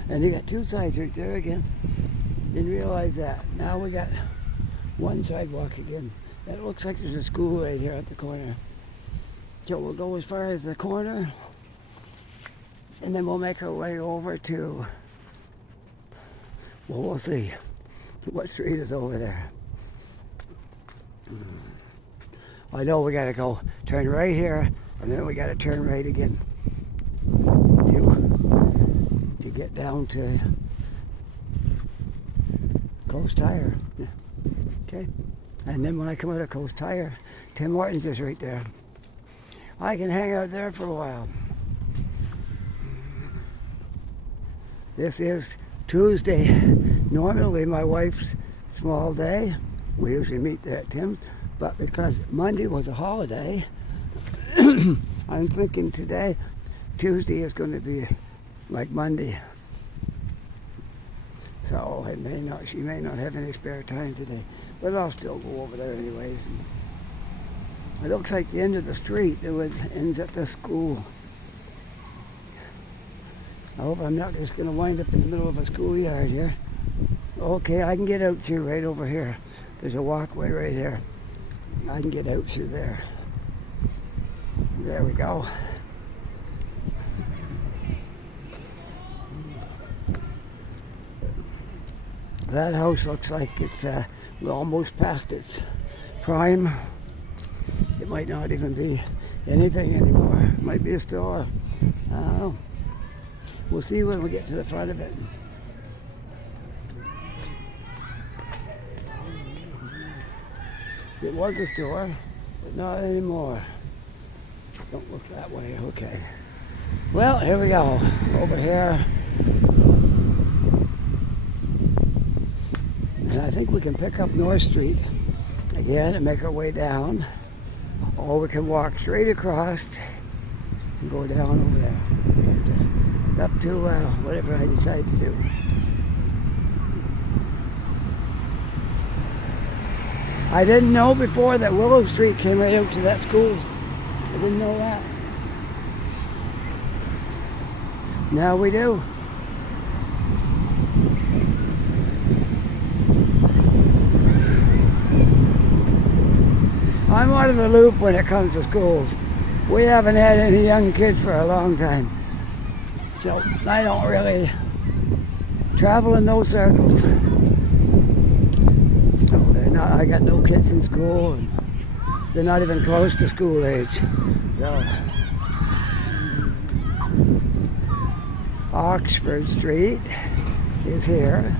And they got two sides right there again. Didn't realize that. Now we got one sidewalk again. It looks like there's a school right here at the corner. So we'll go as far as the corner, and then we'll make our way over to, well, we'll see what street is over there. I know we gotta go turn right here, and then we gotta turn right again to get down to Coast Tire. Yeah. Okay. And then when I come out of Coast Tire, Tim Hortons is right there. I can hang out there for a while. This is Tuesday. Normally my wife's small day. We usually meet there at Tim's. But because Monday was a holiday, I'm thinking today, Tuesday is going to be like Monday. So she may not have any spare time today. But I'll still go over there anyways. It looks like the end of the street. Ends at the school. I hope I'm not just going to wind up in the middle of a schoolyard here. Okay, I can get out through right over here. There's a walkway right here. I can get out through there. There we go. That house looks like it's we're almost past its prime. It might not even be anything anymore. It might be a store. I don't know. We'll see when we get to the front of it. It was a store, but not anymore. Don't look that way. Okay. Well, here we go. Over here. And I think we can pick up North Street again and make our way down. Or we can walk straight across and go down over there. Up to whatever I decide to do. I didn't know before that Willow Street came right out to that school. I didn't know that. Now we do. I'm out of the loop when it comes to schools. We haven't had any young kids for a long time. So I don't really travel in those circles. Oh, I got no kids in school. And they're not even close to school age. So, Oxford Street is here.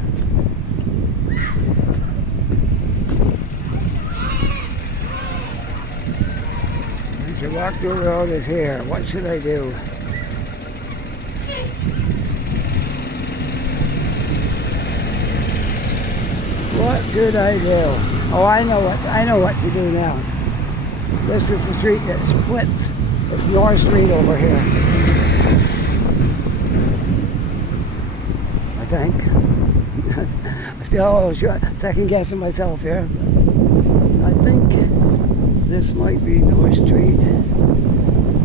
And so Rockville Road is here. What should I do? What should I do? Oh, I know what to do now. This is the street that splits. It's North Street over here. I think. Still second guessing myself here. I think this might be North Street.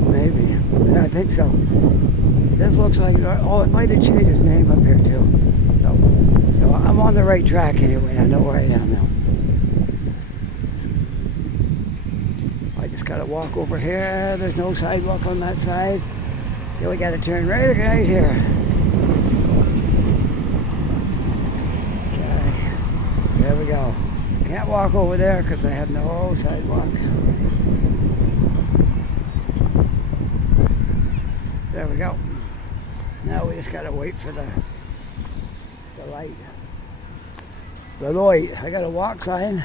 Maybe. I think so. This looks like, oh, it might have changed its name up here too. So I'm on the right track anyway. I know where I am now. I just gotta walk over here. There's no sidewalk on that side. So we gotta turn right here. Okay. There we go. Can't walk over there because I have no sidewalk. There we go. Now we just gotta wait for the light. The light. I got a walk sign.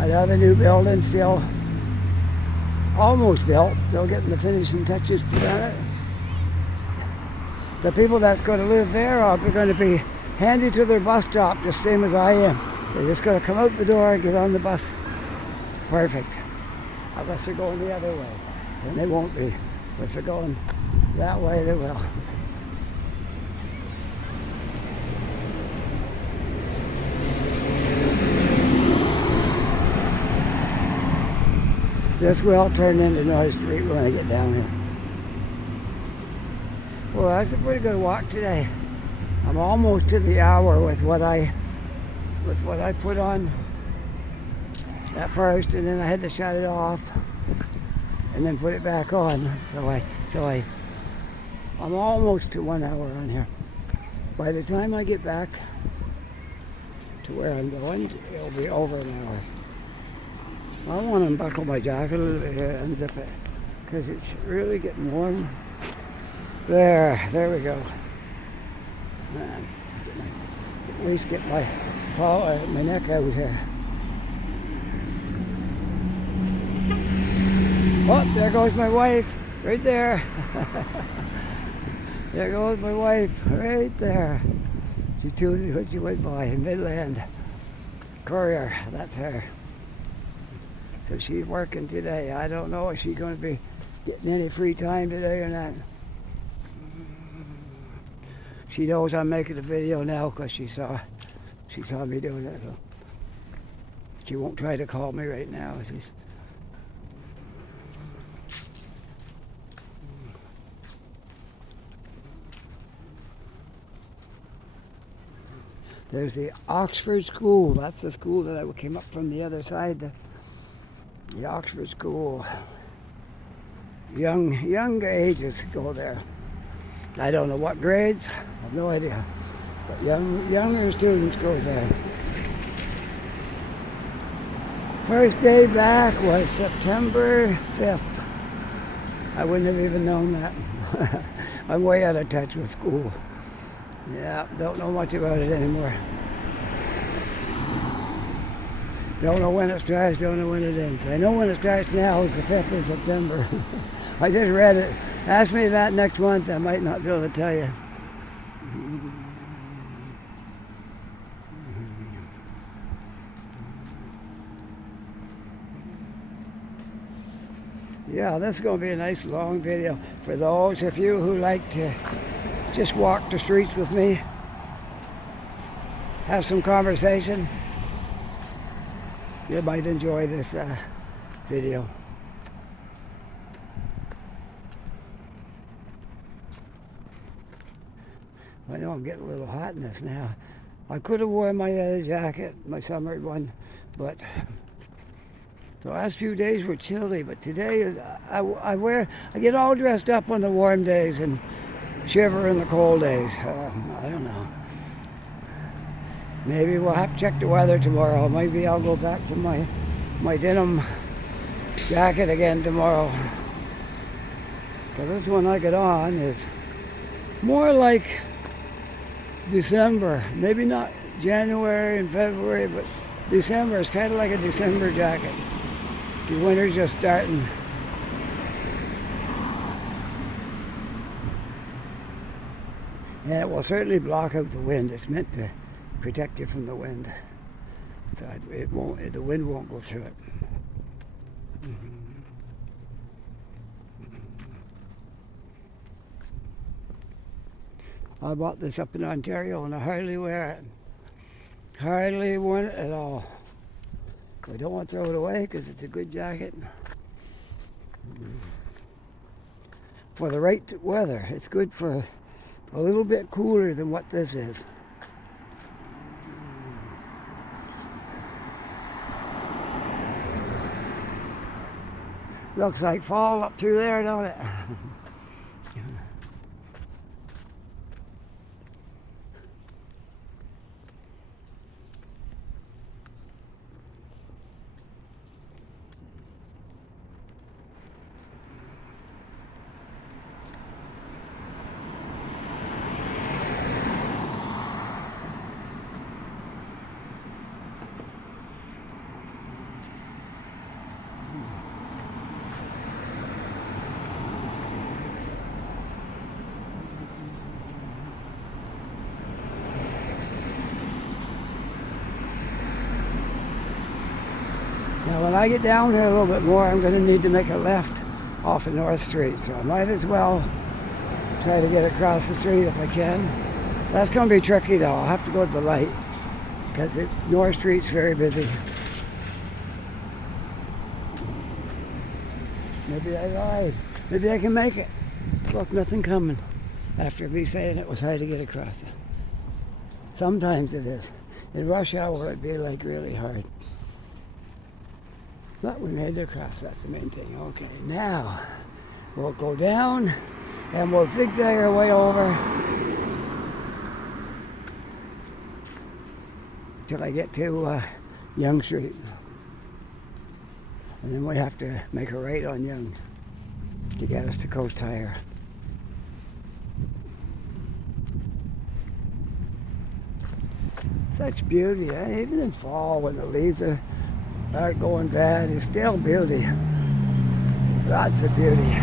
Another new building still almost built. Still getting the finishing touches put on it. The people that's going to live there are going to be handy to their bus stop, just same as I am. They're just going to come out the door and get on the bus. Perfect. Unless they're going the other way. And they won't be. But if they're going that way, they will. This will turn into North Street when I get down here. Well, that's a pretty good walk today. I'm almost to the hour with what I put on at first, and then I had to shut it off and then put it back on. I'm almost to 1 hour on here. By the time I get back to where I'm going, it'll be over an hour. I want to unbuckle my jacket a little bit here and zip it because it's really getting warm. There we go. Man, at least get my my neck out here. Oh, there goes my wife, right there. There goes my wife, right there. She tuned when she went by in Midland. Courier, that's her. So she's working today. I don't know if she's going to be getting any free time today or not. She knows I'm making a video now because she saw me doing it. So she won't try to call me right now. There's the Oxford School. That's the school that I came up from the other side. The Oxford School. Younger ages go there. I don't know what grades. I have no idea. But younger students go there. First day back was September 5th. I wouldn't have even known that. I'm way out of touch with school. Yeah, don't know much about it anymore. Don't know when it starts, don't know when it ends. I know when it starts now is the 5th of September. I just read it. Ask me that next month, I might not be able to tell you. Yeah, this is going to be a nice long video for those of you who like to just walk the streets with me, have some conversation. You might enjoy this video. I know I'm getting a little hot in this now. I could have worn my other jacket, my summer one, but the last few days were chilly. But today is I get all dressed up on the warm days and shiver in the cold days. I don't know. Maybe we'll have to check the weather tomorrow. Maybe I'll go back to my denim jacket again tomorrow. Because this one I got on is more like December. Maybe not January and February, but December is kind of like a December jacket. The winter's just starting. And it will certainly block out the wind. It's meant to protect you from the wind. So the wind won't go through it. I bought this up in Ontario and I hardly wear it. Hardly worn it at all. I don't want to throw it away because it's a good jacket. For the right weather, it's good for a little bit cooler than what this is. Looks like fall up through there, don't it? Now when I get down here a little bit more, I'm going to need to make a left off of North Street. So I might as well try to get across the street if I can. That's going to be tricky though. I'll have to go to the light because North Street's very busy. Maybe I lied. Maybe I can make it. Look, nothing coming after me saying it was hard to get across it. Sometimes it is. In rush hour it'd be like really hard. But we made it across, that's the main thing. Okay, now we'll go down and we'll zigzag our way over till I get to Yonge Street. And then we have to make a right on Young to get us to Coast Tire. Such beauty, eh? Even in fall when the leaves aren't going bad, it's still beauty. Lots of beauty.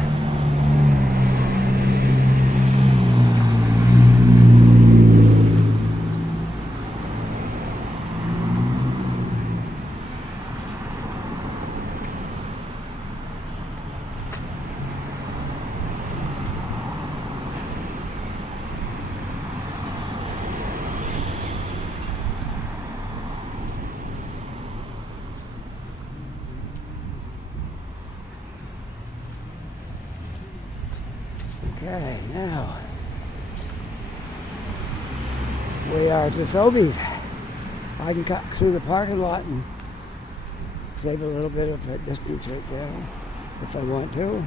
Okay, now we are to Robie's. I can cut through the parking lot and save a little bit of a distance right there if I want to.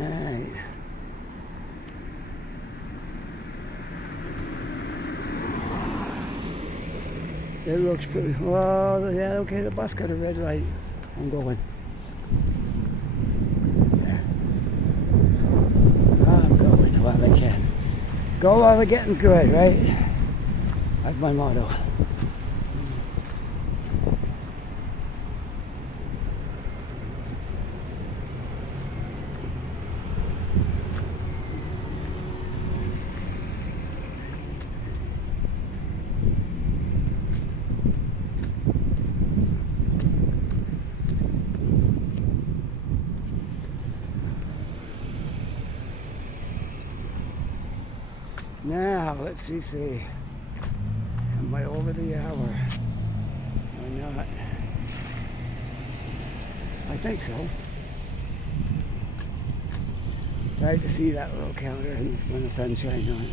Alright. It looks pretty. Well, yeah, okay, the bus got a red light. I'm going. Yeah. I'm going while I can. Go while the getting's good, right? That's my motto. Now, let's see. Am I over the hour? Or not? I think so. It's hard to see that little counter when the sun's shining on it.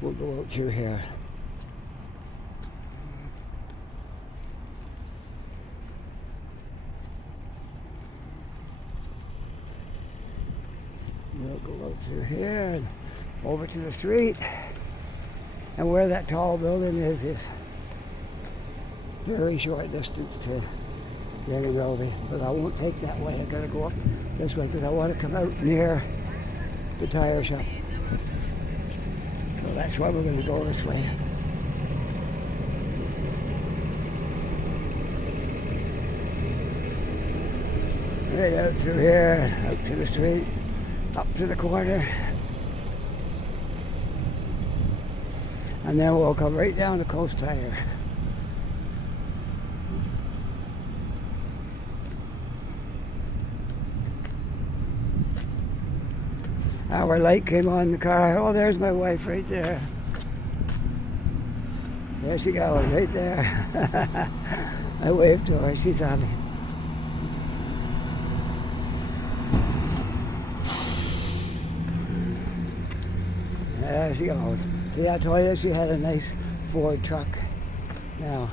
We'll go out through here. We'll go out through here and over to the street. And where that tall building is very short distance to getting Robie. But I won't take that way. I gotta go up this way because I want to come out near the tire shop. So that's why we're going to go this way. Right out through here, out to the street, up to the corner. And then we'll come right down to Coast Tire. Our light came on in the car. Oh, there's my wife right there. There she goes, right there. I waved to her, she's on me. There she goes. See, I told you she had a nice Ford truck. Now,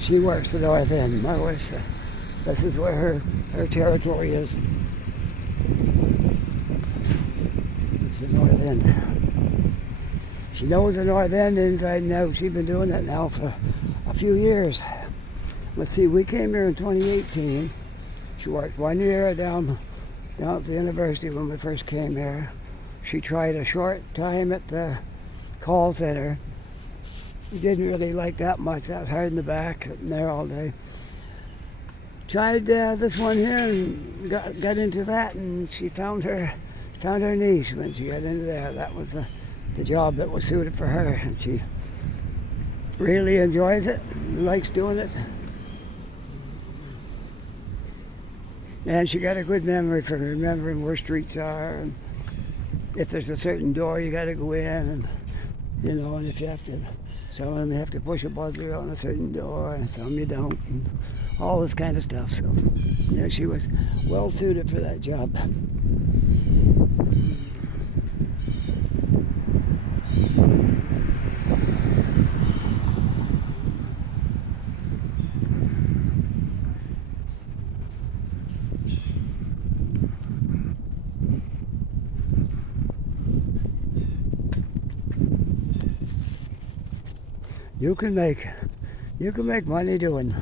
she works the north end. My wife's, this is where her territory is. It's the north end. She knows the north end inside and out. She's been doing that now for a few years. Let's see, we came here in 2018. She worked 1 year down at the university when we first came here. She tried a short time at the call center. Didn't really like that much. I was hard in the back, sitting there all day. Tried this one here and got into that, and she found her niche when she got into there. That was the job that was suited for her, and she really enjoys it, likes doing it. And she got a good memory for remembering where streets are, and if there's a certain door you got to go in, and and if you have to, some of them have to push a buzzer on a certain door, and some you don't, and all this kind of stuff. So, she was well suited for that job. You can make money doing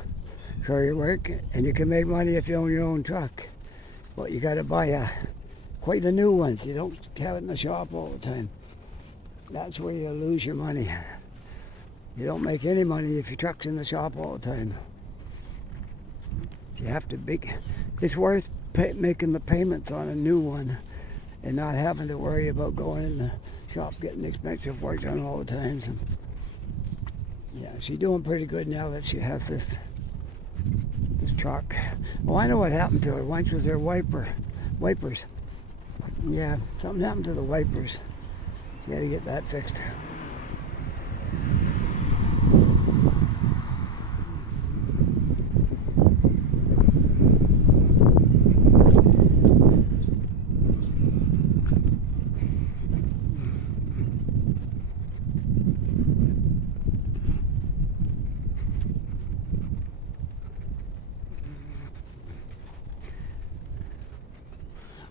courier work, and you can make money if you own your own truck. But you got to buy quite a new one. So you don't have it in the shop all the time. That's where you lose your money. You don't make any money if your truck's in the shop all the time. You have to it's worth making the payments on a new one and not having to worry about going in the shop getting expensive work done all the time. So, yeah, she's doing pretty good now that she has this truck. Oh, I know what happened to her. Once was her wipers. Yeah, something happened to the wipers. She had to get that fixed.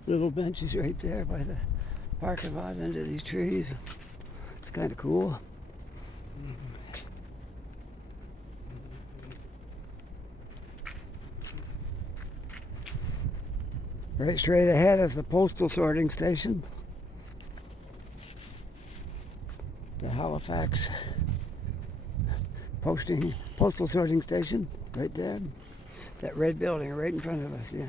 Little benches right there by the parking lot under these trees. It's kind of cool. Right straight ahead is the postal sorting station. The Halifax postal sorting station right there. That red building right in front of us, yeah.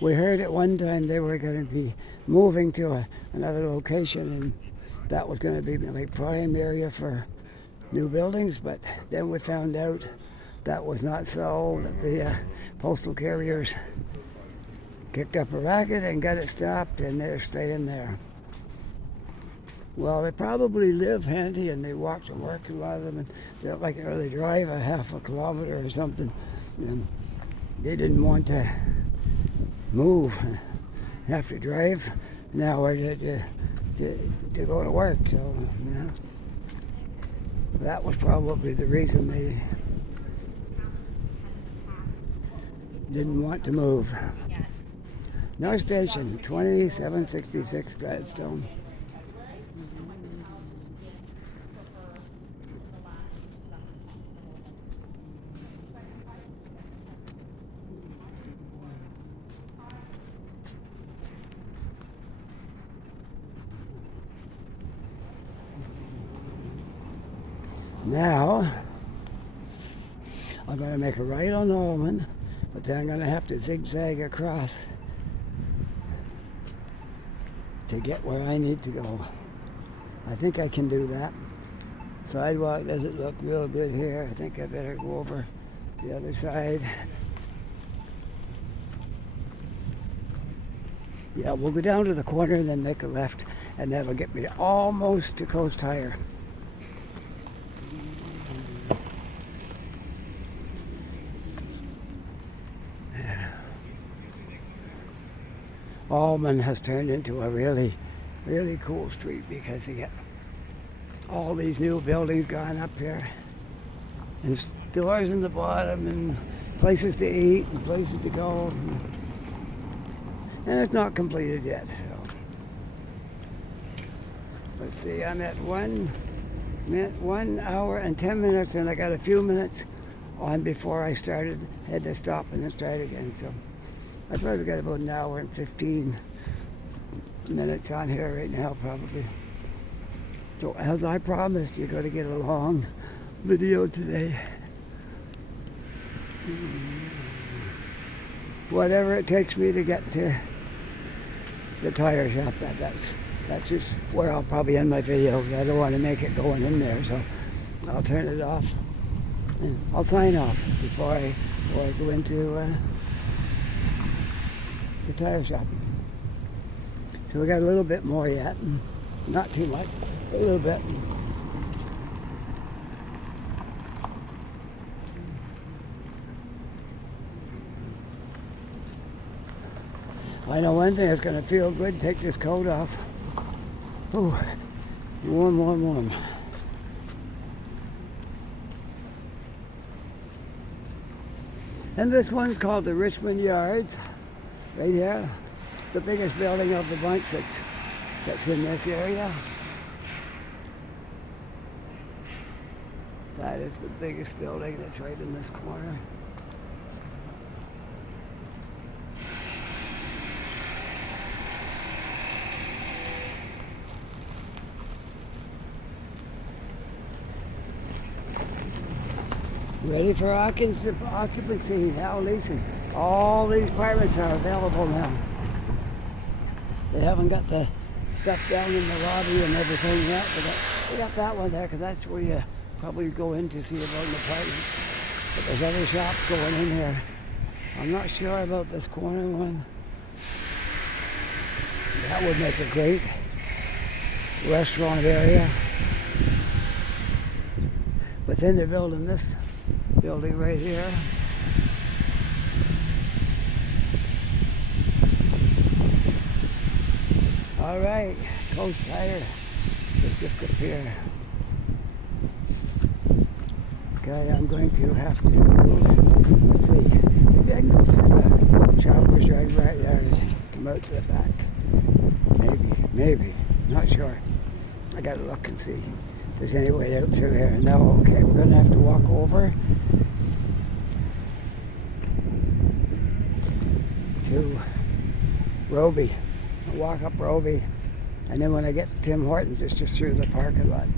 We heard at one time they were going to be moving to another location, and that was going to be like prime area for new buildings, but then we found out that was not so, that the postal carriers kicked up a racket and got it stopped, and they're staying there. Well, they probably live handy and they walk to work, a lot of them, and they drive a half a kilometer or something, and they didn't want to move, have to drive an hour to go to work. So yeah, that was probably the reason they didn't want to move. North Station, 2766 Gladstone. Now, I'm going to make a right on Allman, but then I'm going to have to zigzag across to get where I need to go. I think I can do that. Sidewalk doesn't look real good here. I think I better go over the other side. Yeah, we'll go down to the corner and then make a left, and that'll get me almost to Coast Hire. Allman has turned into a really, really cool street because you get all these new buildings going up here, and stores in the bottom, and places to eat, and places to go, and it's not completed yet. So let's see, I'm at 1 hour and 10 minutes, and I got a few minutes on before I had to stop and then start again. So I probably got about an hour and 15 minutes on here right now, probably. So as I promised, you're going to get a long video today. Whatever it takes me to get to the tire shop, that's just where I'll probably end my video. I don't want to make it going in there, so I'll turn it off. And I'll sign off before I go into the tire shop. So we got a little bit more yet, not too much, a little bit. I know one thing that's going to feel good, take this coat off. Ooh, warm, warm, warm. And this one's called the Richmond Yards. Right here, the biggest building of the bunch that's in this area. That is the biggest building that's right in this corner. Ready for occupancy, now leasing. All these apartments are available now. They haven't got the stuff down in the lobby and everything yet. They got that one there because that's where you probably go in to see about an apartment. But there's other shops going in here. I'm not sure about this corner one. That would make a great restaurant area. But then they're building this building right here. All right, Coast Tire. It's just up here. Okay, I'm going to have to, let's see, maybe I can go through the shoppers right there and come out to the back. Maybe, not sure. I gotta look and see if there's any way out through here. No, okay, we're gonna have to walk over to Robie. I'll walk up Robie, and then when I get to Tim Hortons, it's just through the parking lot.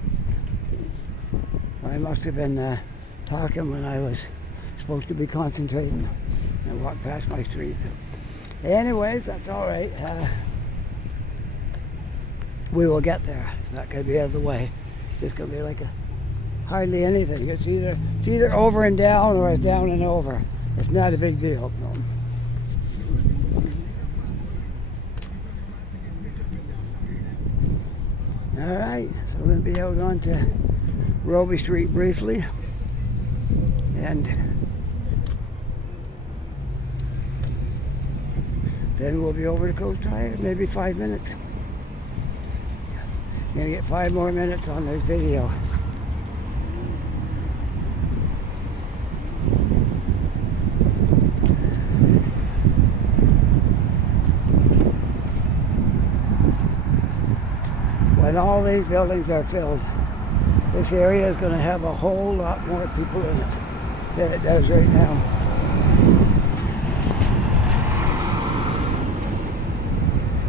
I must have been talking when I was supposed to be concentrating and walked past my street. Anyways, that's all right. We will get there. It's not going to be out of the way. It's just going to be like hardly anything. It's either over and down or it's down and over. It's not a big deal. No. All right, so we're going to be out onto Robie Street briefly, and then we'll be over to Coast Tire, maybe 5 minutes. Gonna get 5 more minutes on this video. When all these buildings are filled, this area is going to have a whole lot more people in it than it does right now.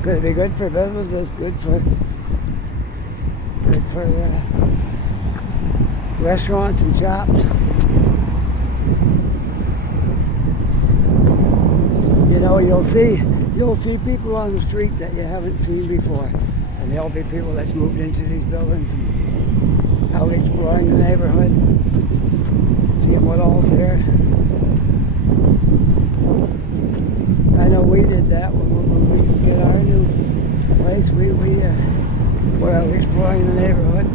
Going to be good for businesses, good for restaurants and shops. You know, you'll see people on the street that you haven't seen before. And there'll be people that's moved into these buildings and out exploring the neighborhood, seeing what all's here. I know we did that when we get our new place. We're out exploring the neighborhood.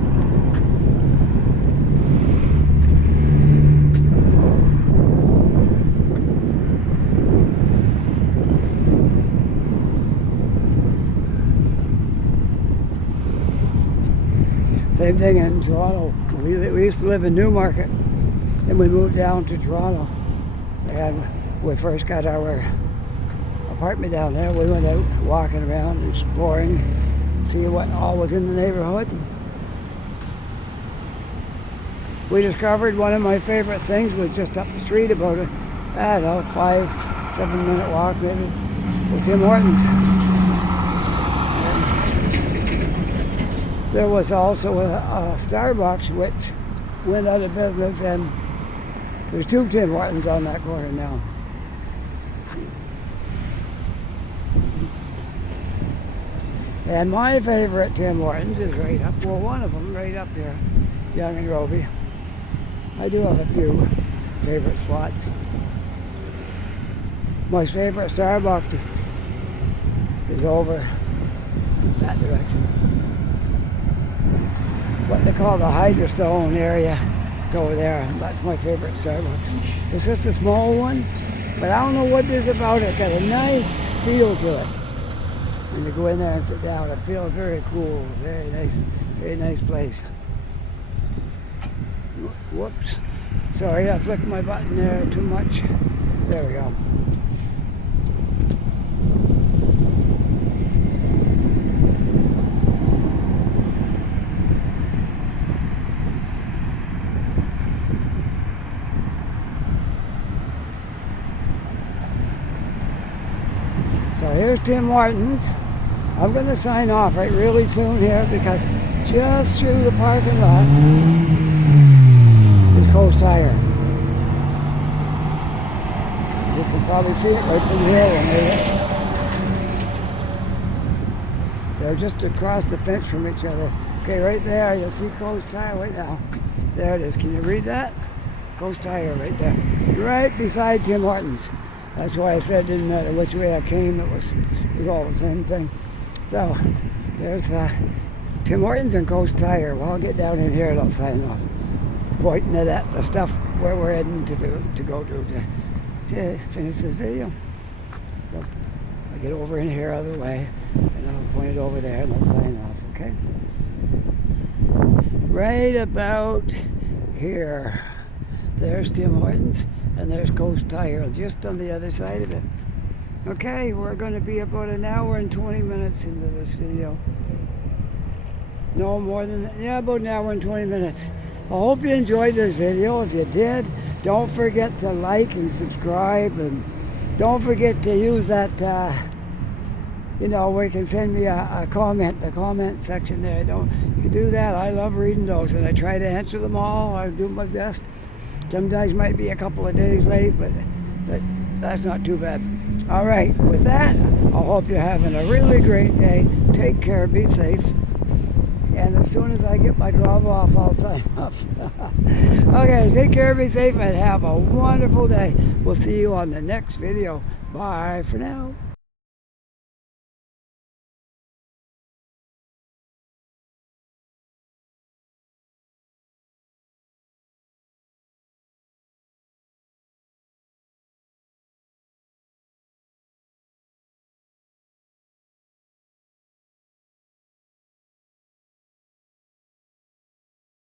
Same thing in Toronto. We used to live in Newmarket, then we moved down to Toronto. And we first got our apartment down there. We went out walking around, exploring, seeing what all was in the neighborhood. We discovered one of my favorite things was just up the street about a, 5-7 minute walk maybe, with Tim Hortons. There was also a Starbucks which went out of business, and there's 2 Tim Hortons on that corner now. And my favorite Tim Hortons is right up, well, one of them right up here, Yonge and Robie. I do have a few favorite spots. My favorite Starbucks is over that direction. What they call the Hydrostone area. It's over there. That's my favorite Starbucks. It's just a small one, but I don't know what it is about it. It's got a nice feel to it. When you go in there and sit down, it feels very cool, very nice place. Whoops. Sorry, I flicked my button there too much. There we go. Tim Hortons. I'm going to sign off right really soon here because just through the parking lot is Coast Tire. You can probably see it right from here. They're just across the fence from each other. Okay, right there, you'll see Coast Tire right now. There it is. Can you read that? Coast Tire right there. Right beside Tim Hortons. That's why I said it didn't matter which way I came, it was all the same thing. So, there's Tim Hortons and Coast Tire. Well, I'll get down in here and I'll sign off. Pointing it at the stuff where we're heading to finish this video. So, I'll get over in here other way and I'll point it over there and I'll sign off, okay? Right about here. There's Tim Hortons and there's Coast Tire just on the other side of it. Okay, we're going to be about an hour and 20 minutes into this video. No more than that. Yeah, about an hour and 20 minutes. I hope you enjoyed this video. If you did, don't forget to like and subscribe, and don't forget to use that, where you can send me a comment, the comment section there. You can do that. I love reading those, and I try to answer them all. I do my best. Sometimes might be a couple of days late, but that's not too bad. All right, with that, I hope you're having a really great day. Take care, be safe. And as soon as I get my glove off, I'll sign off. Okay, take care, be safe, and have a wonderful day. We'll see you on the next video. Bye for now.